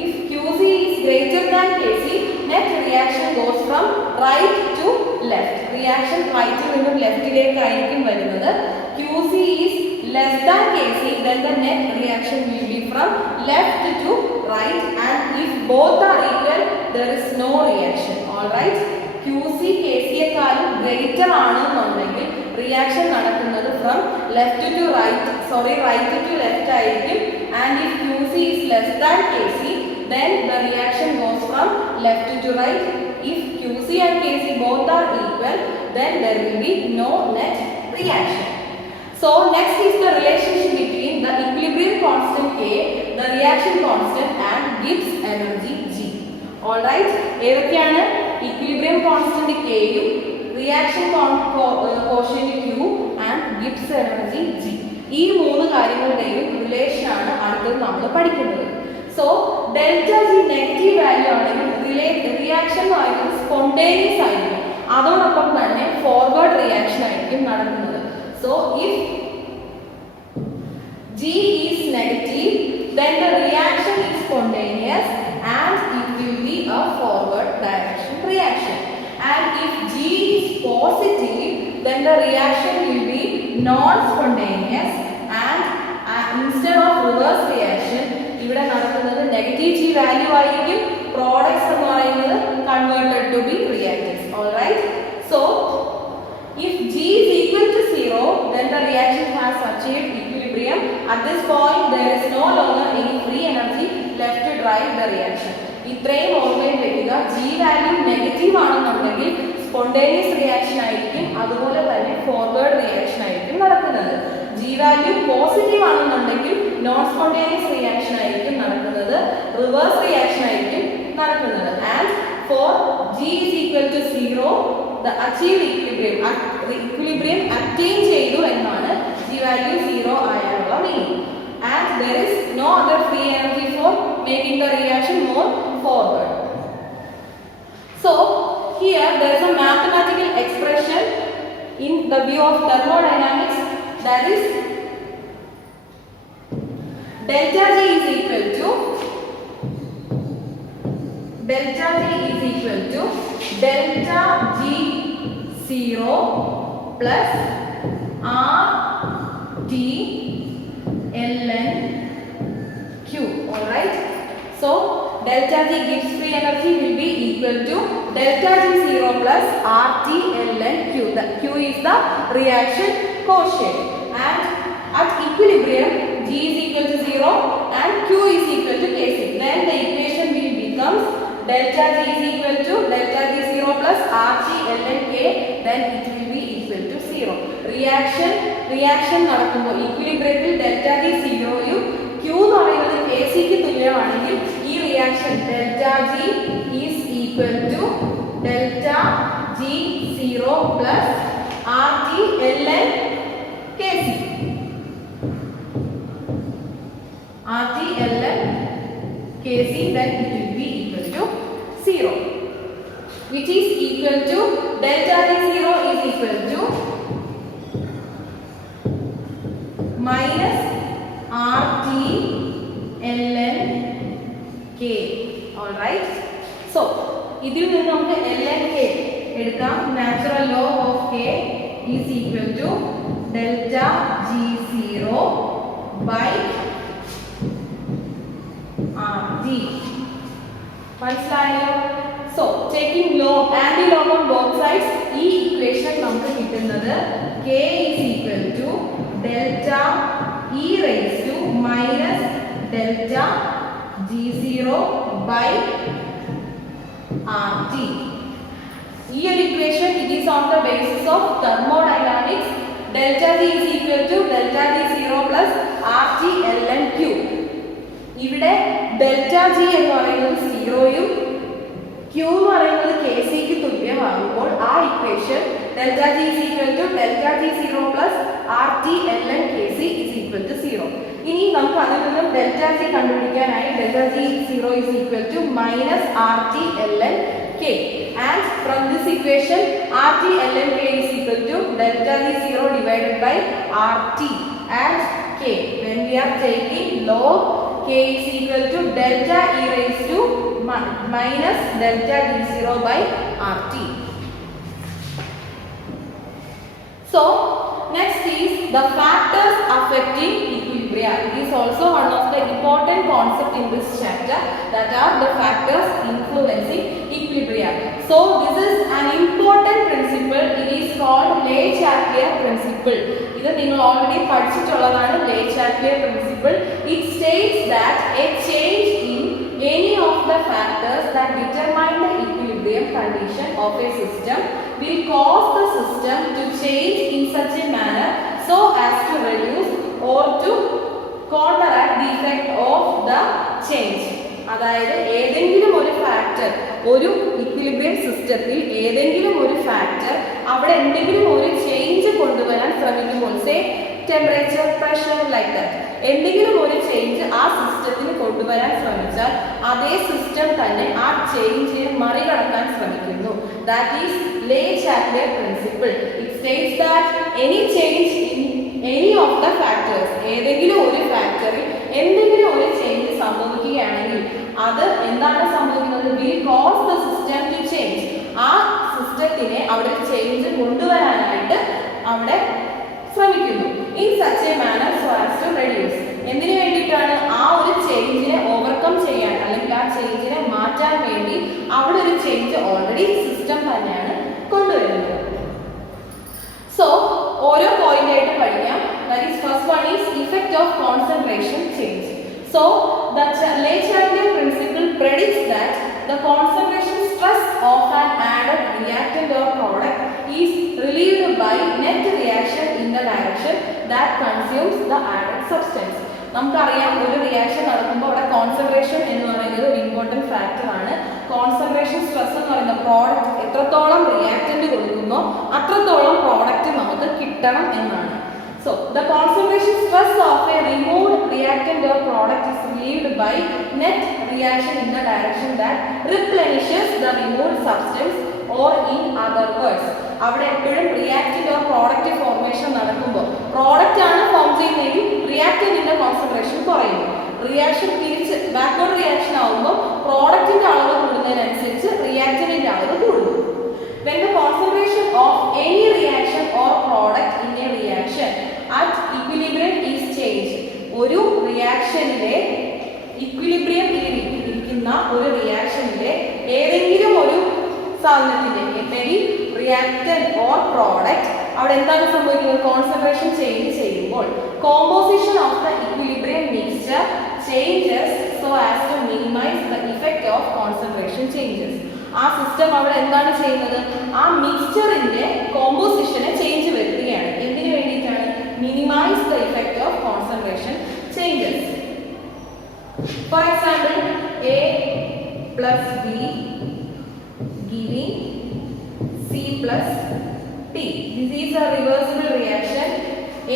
if QC is greater than KC, net reaction goes from right to left. Reaction right ൽ നിന്നും ലെഫ്റ്റിലേക്ക് ആയിരിക്കും വരുന്നത്. QC is less than KC, then the net reaction will be from left to right, and if both are equal, there is no reaction. All right. QC KCയെക്കാളും greater ആണെന്നുണ്ടെങ്കിൽ reaction നടക്കുന്നത് from left to right right to left ആയിരിക്കും. And if QC is less than KC, then the reaction goes from left to right. If QC and KC both are equal, then there will be no net reaction. So next is the relationship between the equilibrium constant K, the reaction constant, and Gibbs energy G. All right. ഏതൊക്കെയാണ്? equilibrium constant K യും reaction quotient Q and Gibbs energy G. ഈ മൂന്ന് കാര്യങ്ങളുടെയും relation ആണ് അടുത്തത് നമ്മൾ പഠിക്കുന്നത്. So delta G negative value ആണെങ്കിൽ റിയാക്ഷൻ എന്ന് പറയുന്നത് സ്പോണ്ടേനിയസ് ആയിരിക്കും. അതോടൊപ്പം തന്നെ ഫോർവേഡ് റിയാക്ഷൻ ആയിരിക്കും നടക്കുന്നത്. So if G is negative, then the reaction is spontaneous and it will be a forward direction reaction. And if G is positive, then the reaction will be non-spontaneous and instead of reverse reaction, ഇവിടെ നടക്കുന്നത് negative G value ആയിരിക്കും. Products എന്ന് പറയുന്നത് converted to be reactants. All right. So if G is equal to 0, then the reaction has achieved equilibrium. At this point, there is no longer any free energy left to drive the reaction. ഇത്രയും ഓർമ്മയിൽ വെക്കുക. G value negative ആണെന്നുണ്ടെങ്കിൽ spontaneous reaction ആയിരിക്കും, അതുപോലെ തന്നെ forward reaction ആയിരിക്കും നടക്കുന്നത്. G value positive ആണെന്നുണ്ടെങ്കിൽ നോൺ സ്പോണ്ടേനിയസ് റിയാക്ഷൻ ആയിരിക്കും നടക്കുന്നത്, റിവേഴ്സ് റിയാക്ഷൻ ആയിരിക്കും നടക്കുന്നത്. And for G is equal to 0, the achieved equilibrium attain ചെയ്തു എന്നാണ് G value 0 ആയുള്ള meaning. And there is no other free energy for making the reaction more forward. So here there is a mathematical expression in the view of thermodynamics, that is delta G is equal to delta G0 plus RT ln Q. All right. So delta G Gibbs free energy will be equal to delta G0 plus RT ln Q. The Q is the reaction quotient, and at equilibrium G is equal to 0 and Q is equal to Kc. Then the equation will becomes delta G is equal to delta G0 plus RT ln K, then it will be equal to 0. Reaction നടക്കുമ്പോൾ equilibrium delta G0 യും Q എന്ന് പറയുന്നത് Kc ക്ക് തുല്യമാണെങ്കിൽ ഈ reaction delta G is equal to delta G0 plus RT ln Kc. RT ln Kc, then it will be equal to 0, which is equal to delta G0 is equal to minus RT ln K. All right. So ഇതിൽ നിന്ന് നമുക്ക് ln K എടുക്കാം. Natural log of K is equal to delta G0 by RT. മനസ്സിലായോ? So taking log anti-log on both sides, ഈ equation നമുക്ക് കിട്ടുന്നത് K is equal to delta e raised to minus delta G0 by RT. ഈ ഒരു equation it is on the basis of thermodynamics. delta G is equal to delta G0 plus RT ln Q. ഇവിടെ delta G എന്ന് പറയുന്നത് 0യും Q എന്ന് പറയുന്നത് Kc ക്ക് തുല്യമാകുമ്പോൾ ആ equation delta G is equal to delta G0 plus RT ln Kc is equal to 0. ഇനി നമുക്ക് അതിൽ നിന്നും delta G കണ്ടുപിടിക്കാനായി delta G0 is equal to minus RT ln K, and from this equation RT ln K is equal to delta G0 divided by RT and K. When we are taking log K is equal to delta e raised to minus delta D0 by RT. So next is the factors affecting equilibria. It is also one of the important concept in this chapter, that are the factors influencing equilibria. So this is an important principle. It is called Le-Chatelet principle. ഇത് നിങ്ങൾ already പഠിച്ചിട്ടുള്ളതാണ് Le-Chatelet principle. It states that a change in any of the factors that determine the equilibrium condition of a system will cause the system to change in such a manner so as to reduce or to counteract the effect of the change. അതായത് ഏതെങ്കിലും ഒരു factor, ഒരു equilibrium സിസ്റ്റത്തിൽ ഏതെങ്കിലും ഒരു factor അവിടെ എന്തെങ്കിലും ഒരു ചേഞ്ച് കൊണ്ടുവരാൻ ശ്രമിക്കുമ്പോൾ, say temperature, pressure, like that, എന്തെങ്കിലും ഒരു ചേഞ്ച് ആ സിസ്റ്റത്തിന് കൊണ്ടുവരാൻ ശ്രമിച്ചാൽ അതേ സിസ്റ്റം തന്നെ ആ ചേഞ്ചിനെ മറികടക്കാൻ ശ്രമിക്കുന്നു. That is Le-Chatelet principle. It states that any change in any of the factors, ഏതെങ്കിലും ഒരു ഫാക്ടറിൽ എന്തെങ്കിലും ഒരു ചേഞ്ച് സംഭവിക്കുകയാണെങ്കിൽ അത് എന്താണ് സംഭവിക്കുന്നത്? will cause the system to change. ആ സിസ്റ്റത്തിനെ അവിടെ ചേഞ്ച് കൊണ്ടുവരാനായിട്ട് അവിടെ ശ്രമിക്കുന്നു. in such a manner so as to reduce. എന്തിനു വേണ്ടിയിട്ടാണ്? ആ ഒരു ചേഞ്ചിനെ ഓവർകം ചെയ്യാൻ, അല്ലെങ്കിൽ ആ ചേഞ്ചിനെ മാറ്റാൻ വേണ്ടി അവിടെ ഒരു ചേഞ്ച് ഓൾറെഡി സിസ്റ്റം തന്നെയാണ് കൊണ്ടുവരുന്നത്. സോ ഓരോ പോയിന്റ് ആയിട്ട് പഠിക്കാം. That is, first one is effect of concentration change. So the Le-Chatelet principle predicts that the concentration stress of an added reactant or product is relieved by net reaction in the direction that consumes the added substance. നമുക്കറിയാം, ഒരു reaction നടക്കുമ്പോൾ അവിടെ concentration എന്ന് പറയുന്നത് ഒരു important factor ആണ്. Concentration stress എന്ന് പറയുന്ന പ്രോഡക്റ്റ് എത്രത്തോളം റിയാക്റ്റന്റ് കൊടുക്കുന്നോ അത്രത്തോളം പ്രോഡക്റ്റ് നമുക്ക് കിട്ടണം എന്നാണ്. So the concentration stress of a removed reactant or product is relieved by net reaction in the direction that replenishes the removed substance, or in other words, അവിടെ എപ്പോഴും reactant or product formation നടക്കുമ്പോൾ product ആണ് form ചെയ്യുന്നതെങ്കിൽ റിയാക്റ്റന്റിന്റെ concentration കുറയുന്നു. Reaction തിരിച്ച് backward reaction ആവുമ്പോൾ പ്രോഡക്റ്റിന്റെ അളവ് കൂടുന്നതിനനുസരിച്ച് റിയാക്റ്റന്റിന്റെ അളവ് കൂടുന്നു. When the concentration of any reaction or product in a reaction at equilibrium is changed, ഒരു റിയാക്ഷനിലെ ഇക്വിലിബ്രിയത്തിൽ ഇരിക്കുന്ന ഒരു റിയാക്ഷനിലെ ഏതെങ്കിലും ഒരു സാധനത്തിന്റെ, അല്ലെങ്കിൽ റിയാക്റ്റന്റ് ഓർ പ്രോഡക്റ്റ്, അവിടെ എന്താണ് സംഭവിക്കുന്നത്? കോൺസെൻട്രേഷൻ ചേഞ്ച് ചെയ്യുമ്പോൾ composition of the equilibrium mixture changes so as to minimise the effect of concentration changes. ആ സിസ്റ്റം അവിടെ എന്താണ് ചെയ്യുന്നത്? ആ മിക്സ്ചറിന്റെ കോമ്പോസിഷനെ ചേഞ്ച് വരുത്തുകയാണ്. എന്തിനു വേണ്ടിയിട്ടാണ്? Minimise the effect of concentration changes. For example, A plus B giving C plus T. This is a reversible reaction.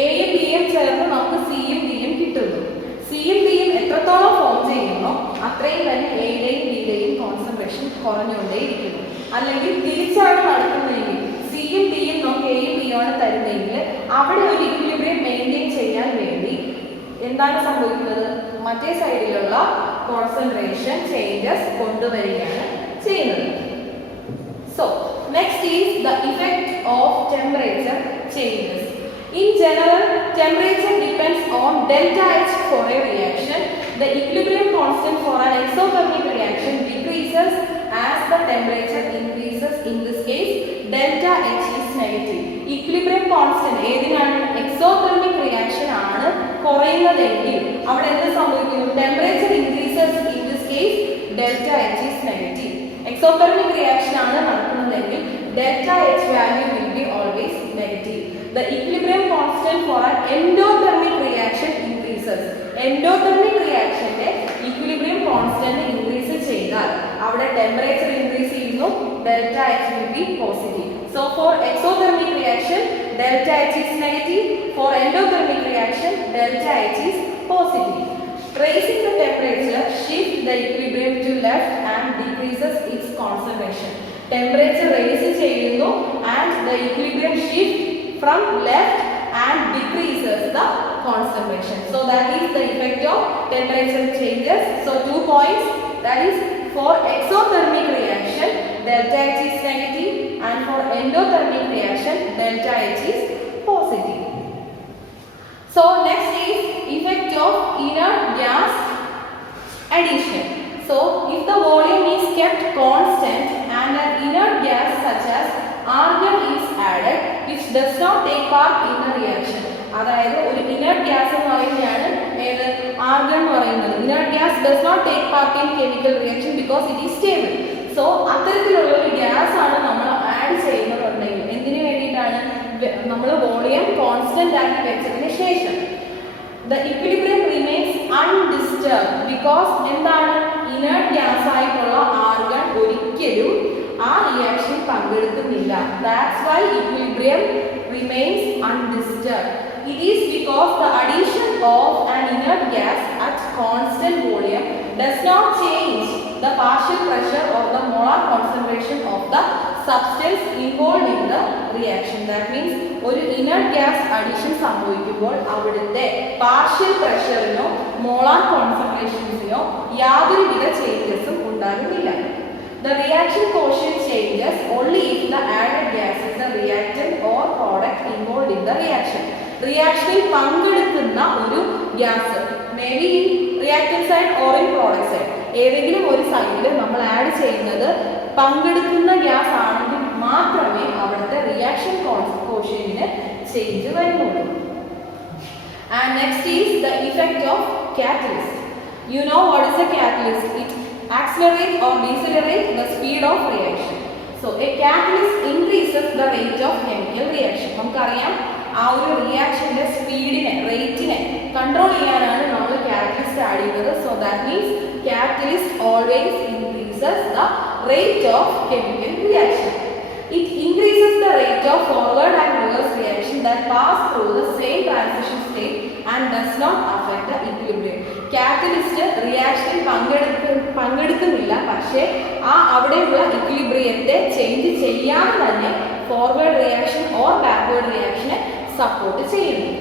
A യും B യും ചേർന്ന് നമുക്ക് C യും D യും കിട്ടുന്നു. C യും D യും എത്രത്തോളം ഫോം ചെയ്യുന്നോ അത്രയും തന്നെ A യുടെയും B യുടെയും കോൺസെൻട്രേഷൻ കുറഞ്ഞുകൊണ്ടേയിരിക്കുന്നു. അല്ലെങ്കിൽ തിരിച്ചാണ് നടക്കുന്നതെങ്കിൽ C യും D യും നമുക്ക് A യും B യും ആണ് തരുന്നതെങ്കിൽ അവിടെ ഒരു ഇക്വിലിബ്രിയം മെയിൻറ്റെയിൻ ചെയ്യാൻ വേണ്ടി എന്താണ് സംഭവിക്കുന്നത്? മറ്റേ സൈഡിലുള്ള കോൺസെൻട്രേഷൻ ചേഞ്ചസ് കൊണ്ടുവരികയാണ് ചെയ്യുന്നത്. So next is the effect of temperature changes. In general, temperature depends on delta H for a reaction. The equilibrium constant for an exothermic reaction decreases as the temperature increases. In this case, delta H is negative. Equilibrium constant ഏതിനാണ്? exothermic reaction ആണ് കുറയുന്നതെങ്കിൽ അവിടെ എന്ത് സംഭവിക്കുന്നു? temperature increases. In this case, delta H is negative. Exothermic reaction ആണ് നടക്കുന്നതെങ്കിൽ delta H value will be always negative. The equilibrium constant for an endothermic reaction increases. Endothermic reaction equilibrium constant increase ചെയ്താൽ അവിടെ temperature increase ചെയ്യുന്നു, delta H will be positive. So for exothermic reaction delta H is negative, for endothermic reaction delta H is positive. Raising the temperature shift the equilibrium to left and decreases its concentration. Temperature raise ചെയ്യുന്നു and the equilibrium shift from left and decreases the concentration. So that is the effect of temperature changes. So 2 points, that is for exothermic reaction delta H is negative and for endothermic reaction delta H is positive. So next is effect of inert gas addition. So if the volume is kept constant and an inert gas such as argon is added which does not take part in the reaction. അതായത് ഒരു inert gas എന്ന് പറയുന്നതാണ് ഏത് argon എന്ന് പറയുന്നത്. Inert gas does not take part in chemical reaction because it is stable. So അത്തരത്തിലുള്ള ഒരു gas ആണ് നമ്മൾ ആഡ് ചെയ്യുന്നതുണ്ടെങ്കിൽ എന്തിനു വേണ്ടിയിട്ടാണ് നമ്മൾ വോളിയം കോൺസ്റ്റന്റ് ആക്കി വെച്ചതിന് ശേഷം the equilibrium remains undisturbed because എന്താണ് inert gas ആയിട്ടുള്ള argon ഒരിക്കലും ആ reaction പങ്കെടുക്കുന്നില്ല. That's why equilibrium remains undisturbed. It is because the addition of an inert gas at constant volume does not change the partial pressure or the molar concentration of the substance involved in the reaction. That means ഒരു inert gas addition സംഭവിക്കുമ്പോൾ അവിടുത്തെ partial pressureനോ molar concentrationസിനോ യാതൊരുവിധ ചേഞ്ചസും ഉണ്ടാകുന്നില്ല. The reaction quotient changes only if the added gas is the reactant or product involved in the reaction. റിയാക്ഷനിൽ പങ്കെടുക്കുന്ന ഒരു gas may be in reactant side or in product side ഏതെങ്കിലും ഒരു സൈഡിൽ നമ്മൾ ആഡ് ചെയ്യുന്നത് പങ്കെടുക്കുന്ന ഗ്യാസ് ആണെങ്കിൽ മാത്രമേ അവിടുത്തെ റിയാക്ഷൻ കോഷ്യന്റിന് ചേഞ്ച് വരുന്നുള്ളൂ. And next is the effect of catalyst. You know what is a catalyst? It accelerate or decelerate the speed of reaction. So a catalyst increases the rate of chemical reaction. നമുക്കറിയാം ആ ഒരു റിയാക്ഷന്റെ സ്പീഡിനെ റേറ്റിനെ control ചെയ്യാനാണ് നമ്മൾ catalyst add ചെയ്യുന്നത്. So that means catalyst always increases the rate of chemical reaction. It increases the rate of forward and reverse reaction that pass through the same transition state and does not affect the equilibrium. Catalyst റിയാക്ഷനിൽ പങ്കെടുക്കുന്നില്ല, പക്ഷേ ആ അവിടെയുള്ള ഇക്വിലിബ്രിയത്തെ change ചെയ്യാതെ തന്നെ forward reaction or backward റിയാക്ഷനെ support ചെയ്യുന്നു.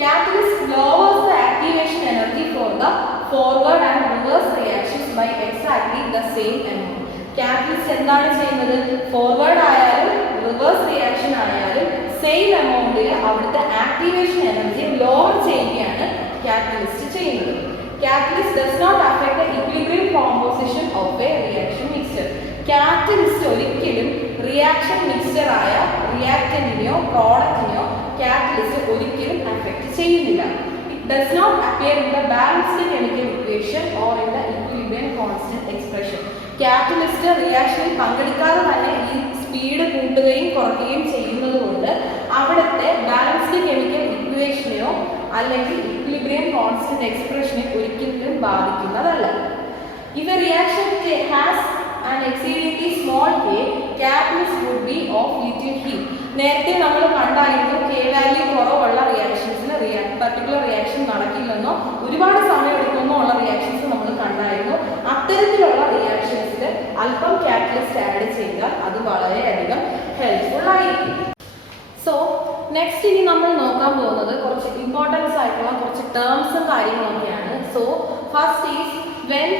Catalyst lowers the activation energy for the forward and reverse reactions by exactly the same amount. Catalyst എന്താണ് ചെയ്യുന്നത്? ഫോർവേഡ് ആയാലും റിവേഴ്സ് റിയാക്ഷൻ ആയാലും സെയിം എമൗണ്ടിൽ അവിടുത്തെ ആക്ടിവേഷൻ എനർജി ലോവർ ചെയ്യുകയാണ് കാറ്റലിസ്റ്റ് ചെയ്യുന്നത്. Catalyst does not affect the equilibrium composition of a reaction mixture. Catalyst ഒരിക്കലും reaction mixture ആയ റിയാക്ടന്റിനെയോ പ്രോഡക്റ്റിനെയോ കാറ്റലിസ്റ്റ് ഒരിക്കലും അഫക്ട് ചെയ്യുന്നില്ല. It does not appear in the balanced chemical equation or in the equilibrium constant expression. Catalyst റിയാക്ഷനിൽ പങ്കെടുക്കാതെ തന്നെ ഈ സ്പീഡ് കൂട്ടുകയും കുറയ്ക്കുകയും ചെയ്യുന്നത് കൊണ്ട് അവിടുത്തെ ബാലൻസ്ഡ് കെമിക്കൽ ഇക്വേഷനെയോ അല്ലെങ്കിൽ ഇക്വിലിബ്രിയം കോൺസ്റ്റന്റ് എക്സ്പ്രഷനെ ഒരിക്കലും ബാധിക്കുന്നതല്ല. If a reaction has an exceedingly small k, catalyst would be of little heat. നേരത്തെ നമ്മൾ കണ്ടായിരുന്നു k വാല്യൂ കുറവുള്ള റിയാക്ഷൻസിന് പർട്ടിക്കുലർ റിയാക്ഷൻ നടക്കില്ലെന്നോ ഒരുപാട് സമയം എടുക്കുമെന്നോ ഉള്ള റിയാക്ഷൻസ് നമ്മൾ കണ്ടായിരുന്നു. അത്തരത്തിലുള്ള റിയാക്ഷൻസിൽ അല്പം കാറ്റലിസ്റ്റ് ആഡ് ചെയ്താൽ അത് വളരെയധികം ഹെൽപ്ഫുൾ ആയിരിക്കും. സോ നെക്സ്റ്റ് ഇനി നമ്മൾ നോക്കാൻ പോകുന്നത് കുറച്ച് ഇമ്പോർട്ടൻസ് ആയിട്ടുള്ള കുറച്ച് ടേംസും കാര്യങ്ങളൊക്കെയാണ്. So first is when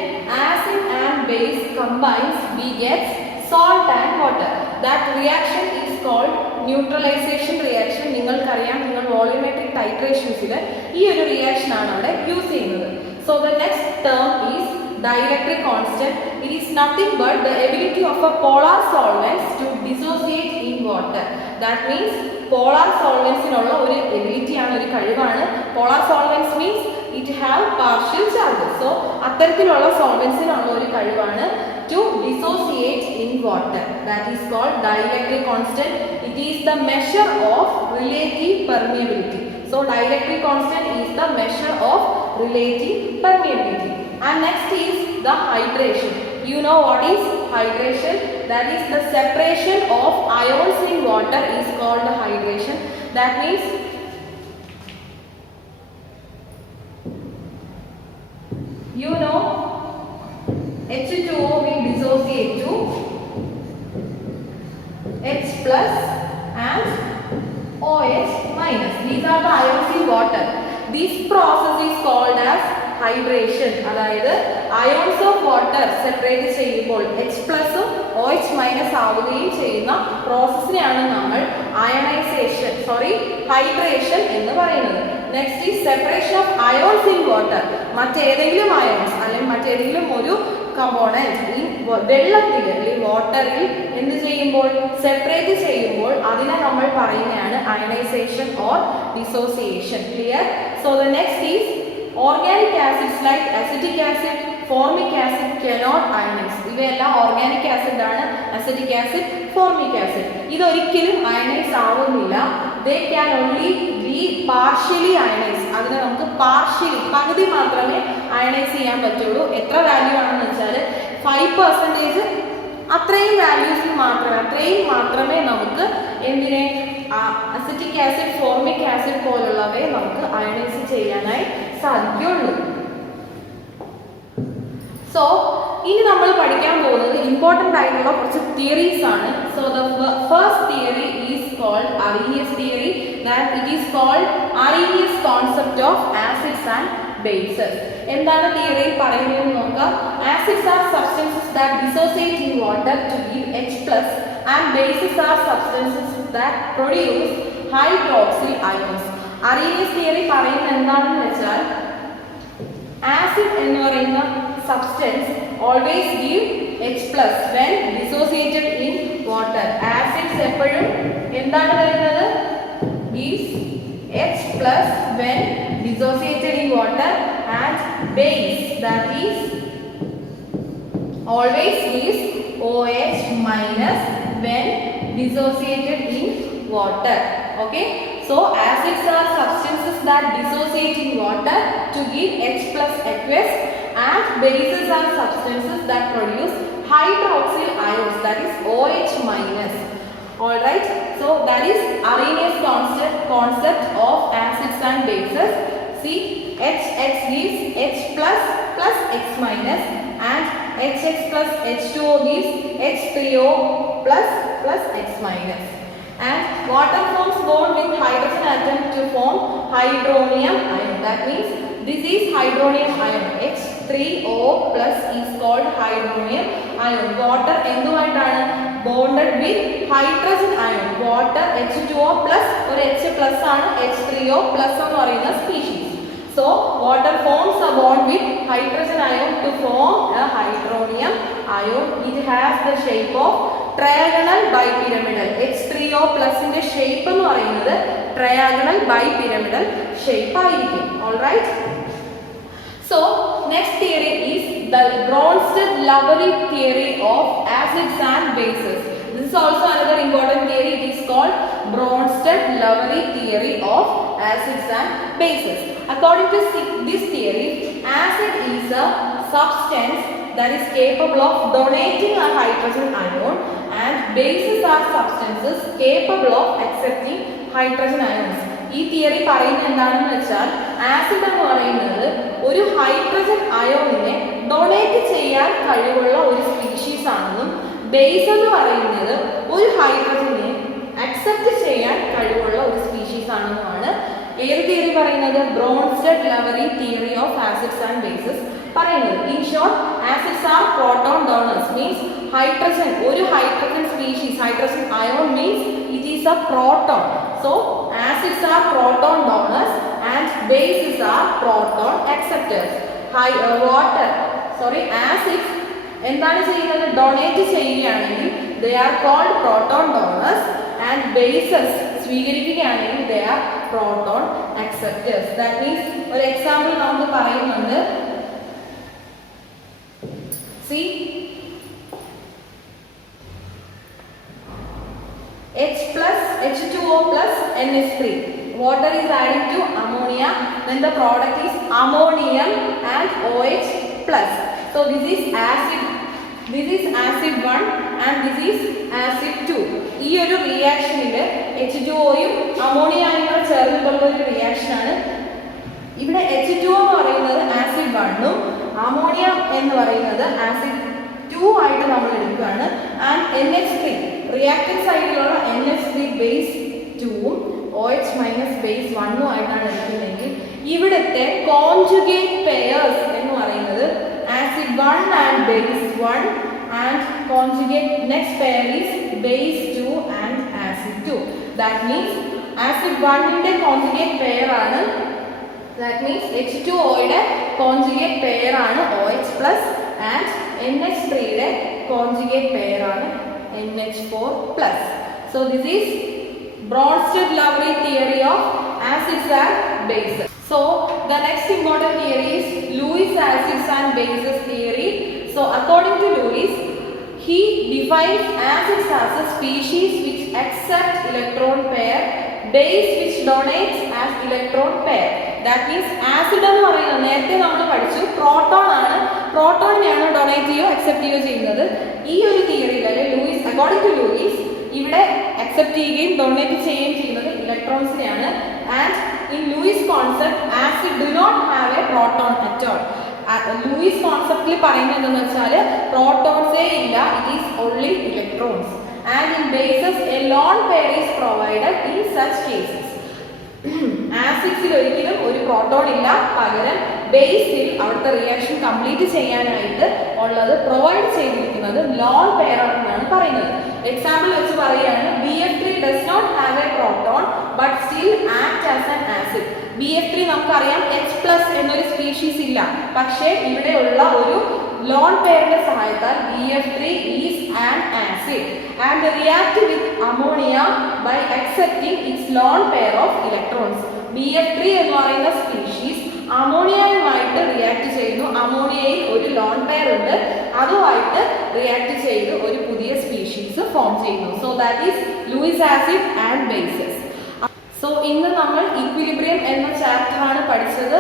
acid and base combines we get salt and water. That reaction is called neutralization reaction. നിങ്ങൾക്കറിയാം, നിങ്ങൾ വോളിയോമെട്രിക് ടൈട്രേഷൻസിൽ ഈ ഒരു റിയാക്ഷൻ ആണ് അവിടെ യൂസ് ചെയ്യുന്നത്. So the next term is dielectric constant. It is nothing but the ability of a polar solvents to dissociate in water. That means polar solvents in ഒരു ability ആണ്, ഒരു കഴിവാണ്. Polar solvents means it have partial charges. So അത്തരത്തിലുള്ള സോൾവെന്റ്സിനുള്ള ഒരു കഴിവാണ് to dissociate in water. That is called dielectric constant. It is the measure of relative permeability. So dielectric constant is the measure of relative permeability. And next is the hydration. You know what is hydration? That is the separation of ions in water is called hydration. That means you know H2O will dissociate to H plus and OH minus. These are the ions in water. This process is called as hydration. അതായത് ions of water separate ചെയ്യുമ്പോൾ H plus OH minus ആവുകയും ചെയ്യുന്ന പ്രോസസ്സിനെയാണ് നമ്മൾ hydration എന്ന് പറയുന്നത്. Next is separation of ions in water. മറ്റേതെങ്കിലും ions അല്ലെങ്കിൽ മറ്റേതെങ്കിലും ഒരു കമ്പോണന്റ് ഈ വെള്ളത്തിൽ അല്ലെങ്കിൽ വാട്ടറിൽ എന്ത് ചെയ്യുമ്പോൾ സെപ്പറേറ്റ് ചെയ്യുമ്പോൾ അതിനെ നമ്മൾ പറയുന്നതാണ് ionisation or dissociation. Clear? So the next is organic acids like acetic acid, formic acid cannot ionize. ഇവയെല്ലാം ഓർഗാനിക് ആസിഡ് ആണ്. അസിറ്റിക് ആസിഡ്, ഫോർമിക് ആസിഡ് ഇതൊരിക്കലും അയണൈസ് ആവുന്നില്ല. They can only be partially ionized. അതിനെ നമുക്ക് പകുതി മാത്രമേ അയണൈസ് ചെയ്യാൻ പറ്റുള്ളൂ. എത്ര വാല്യൂ ആണെന്ന് വെച്ചാൽ 5% അത്രയും വാല്യൂസിൽ മാത്രമേ നമുക്ക് എന്തിനെ അസിറ്റിക് ആസിഡ്, ഫോർമിക് ആസിഡ് പോലുള്ളവയെ നമുക്ക് അയണൈസ് ചെയ്യാനായി സാധിക്കുള്ളൂ. സോ ഇനി നമ്മൾ പഠിക്കാൻ പോകുന്നത് ഇമ്പോർട്ടൻ്റ് ആയിട്ടുള്ള കുറച്ച് തിയറീസ് ആണ്. So the first theory is called Arrhenius theory. That it is called Arrhenius concept of acids and bases. എന്താണ് തിയറിയിൽ പറയുന്നത് നോക്കാം. Acids are substances that dissociate in water to give H plus and bases are substances that produce hydroxyl ions. Arrhenius theory പറയുന്നത് എന്താണെന്ന് വെച്ചാൽ acid എന്ന് പറയുന്ന substance always give H plus when dissociated in water. Acids എപ്പോഴും എന്താണ് വരുന്നത്? gives H plus when dissociated in water and base that is always gives OH minus when dissociated in water. Okay, so acids are substances that dissociate in water to give H plus aqueous and bases are substances that produce hydroxyl ions that is OH minus. Alright, so that is Arrhenius concept of acids and bases. See, HX gives H plus plus X minus and HX plus H2O gives H3O plus plus X minus. And water forms bond with hydrogen atom to form hydronium ion. That means this is hydronium ion. H3O plus is called hydronium ion. Water എന്തുമായിട്ടാണ് bonded with hydrogen ion. Water H2O plus ഒരു H plus ആണ് H3O plus എന്ന് പറയുന്ന species. So water forms a bond with hydrogen ion to form a hydronium ion. It has the shape of triagonal bipyramidal. H3O plus ന്റെ shape എന്ന് പറയുന്നത് triagonal bipyramidal shape ആയിരിക്കും. All right. So next theory is the Bronsted-Lowry theory of acids and bases. This is also another important theory. It is called Bronsted-Lowry theory of acids and bases. According to this theory, acid is a substance that is capable of donating a hydrogen ion and bases are substances capable of accepting hydrogen ions. ഈ theory പറയുന്നത് എന്താണെന്ന് വെച്ചാൽ acid എന്ന് പറയുന്നത് ഒരു hydrogen അയോണിനെ donate ചെയ്യാൻ കഴിവുള്ള ഒരു സ്പീഷീസ് ആണെന്നും ബേസ് എന്ന് പറയുന്നത് ഒരു ഹൈഡ്രജനെ അക്സെപ്റ്റ് ചെയ്യാൻ കഴിവുള്ള ഒരു സ്പീഷീസ് ആണെന്നുമാണ് ഏത് തിയറി പറയുന്നത്? Bronsted-Lowry theory of acids and bases പറയുന്നത്. In short, acids are proton donors, means hydrogen, ഒരു hydrogen species, hydrogen ion means it is a proton. So acids are proton donors and bases are proton acceptors. Acids എന്താണ് ചെയ്യുന്നത്? Donate ചെയ്യുകയാണെങ്കിൽ they are called proton donors and bases സ്വീകരിക്കുകയാണെങ്കിൽ they are proton acceptors. That means ഒരു example നമുക്ക് പറയുന്നുണ്ട്. See, H2O plus NH3. Water is added to ammonia, then the product is ammonium and OH plus. So this is acid 1 and this is acid 2. ഈ ഒരു റിയാക്ഷനിൽ H2Oയും അമോണിയയും കൂടെ ചേർന്നിട്ടുള്ള ഒരു reaction ആണ്. ഇവിടെ H2O എന്ന് പറയുന്നത് ആസിഡ് 1ഉം അമോണിയ എന്ന് പറയുന്നത് ആസിഡ് 2 ആയിട്ട് നമ്മൾ എടുക്കുകയാണ്. ആൻഡ് NH3 റിയാക്റ്റന്റ് സൈഡിലുള്ള NH3 ബേസ് 2ഉം OH മൈനസ് ബേസ് 1ഉം ആയിട്ടാണ് എടുക്കുന്നതെങ്കിൽ ഇവിടുത്തെ കോൺജുഗേറ്റ് പെയർസ് എന്ന് പറയുന്നത് acid 1 and base 1 and conjugate next pair is base 2 and acid 2. That means acid 1 ന്റെ conjugate pair ആണ്, that means H2O യുടെ conjugate pair ആണ് OH plus and NH3 യുടെ conjugate pair ആണ് NH4 plus. So this is Bronsted-Lowry theory of acids and bases. So the next important theory is Lewis acids and bases theory. So according to Lewis, he defines acids as a species which accept electron pair, base which donates as electron pair. That means acid എന്ന് പറയുന്നത് നേരത്തെ നമ്മൾ പഠിച്ചു proton ആണ്, പ്രോട്ടോണിനെയാണ് donate ചെയ്യുകയോ accept ചെയ്യുകയോ ചെയ്യുന്നത്. ഈ ഒരു തിയറിയിൽ ലൂയിസ് അക്കോർഡിംഗ് ടു ലൂയിസ് ഇവിടെ അക്സെപ്റ്റ് ചെയ്യുകയും ഡൊണേറ്റ് ചെയ്യുകയും ചെയ്യുന്നത് ഇലക്ട്രോൺസിനെയാണ്. And in Lewis concept acid do not have a proton at all. Lewis കോൺസെപ്റ്റിൽ പറയുന്നത് എന്താണെന്ന് വെച്ചാൽ പ്രോട്ടോൺസേ ഇല്ല, it is only electrons. And in bases a lone pair is provided in such cases. ആസിഡ്സിൽ ഒരിക്കലും ഒരു പ്രോട്ടോൺ ഇല്ല, പകരം ബേസിൽ അവിടുത്തെ റിയാക്ഷൻ കംപ്ലീറ്റ് ചെയ്യാനായിട്ട് ഉള്ളത് പ്രൊവൈഡ് ചെയ്തിരിക്കുന്നത് ലോൺ പെയർ ആണെന്നാണ് പറയുന്നത്. എക്സാമ്പിൾ വെച്ച് പറയുകയാണ്, BF3 does not have a proton but still act as an acid. BF3 നമുക്കറിയാം H+ എന്നൊരു സ്പീഷീസ് ഇല്ല, പക്ഷേ ഇവിടെയുള്ള ഒരു ലോൺ പെയറിന്റെ സഹായത്താൽ BF3 is an acid and react with ammonia by accepting its lone pair of electrons. BF3 എന്ന് പറയുന്ന സ്പീഷീസ് അമോണിയയുമായിട്ട് റിയാക്ട് ചെയ്യുന്നു. അമോണിയയിൽ ഒരു ലോൺ പെയർ ഉണ്ട്, അതുമായിട്ട് റിയാക്ട് ചെയ്ത് ഒരു പുതിയ സ്പീഷീസ് ഫോം ചെയ്യുന്നു. So that is Luis acid and bases. So ഇന്ന് നമ്മൾ ഇക്വിലിബ്രിയം എന്ന ചാപ്റ്റർ ആണ് പഠിച്ചത്.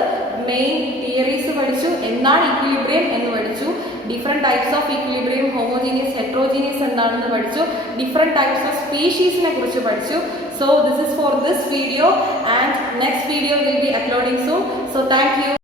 മെയിൻ തിയറീസ് പഠിച്ചു, എന്താണ് ഇക്വിലിബ്രിയം എന്ന് പഠിച്ചു, different types of equilibrium, homogeneous heterogeneous എന്താണെന്ന് പഠിച്ചു, ഡിഫറെൻറ്റ് ടൈപ്സ് ഓഫ് സ്പീഷീസിനെ കുറിച്ച് പഠിച്ചു. So this is for this video and next video will be uploading soon. So thank you.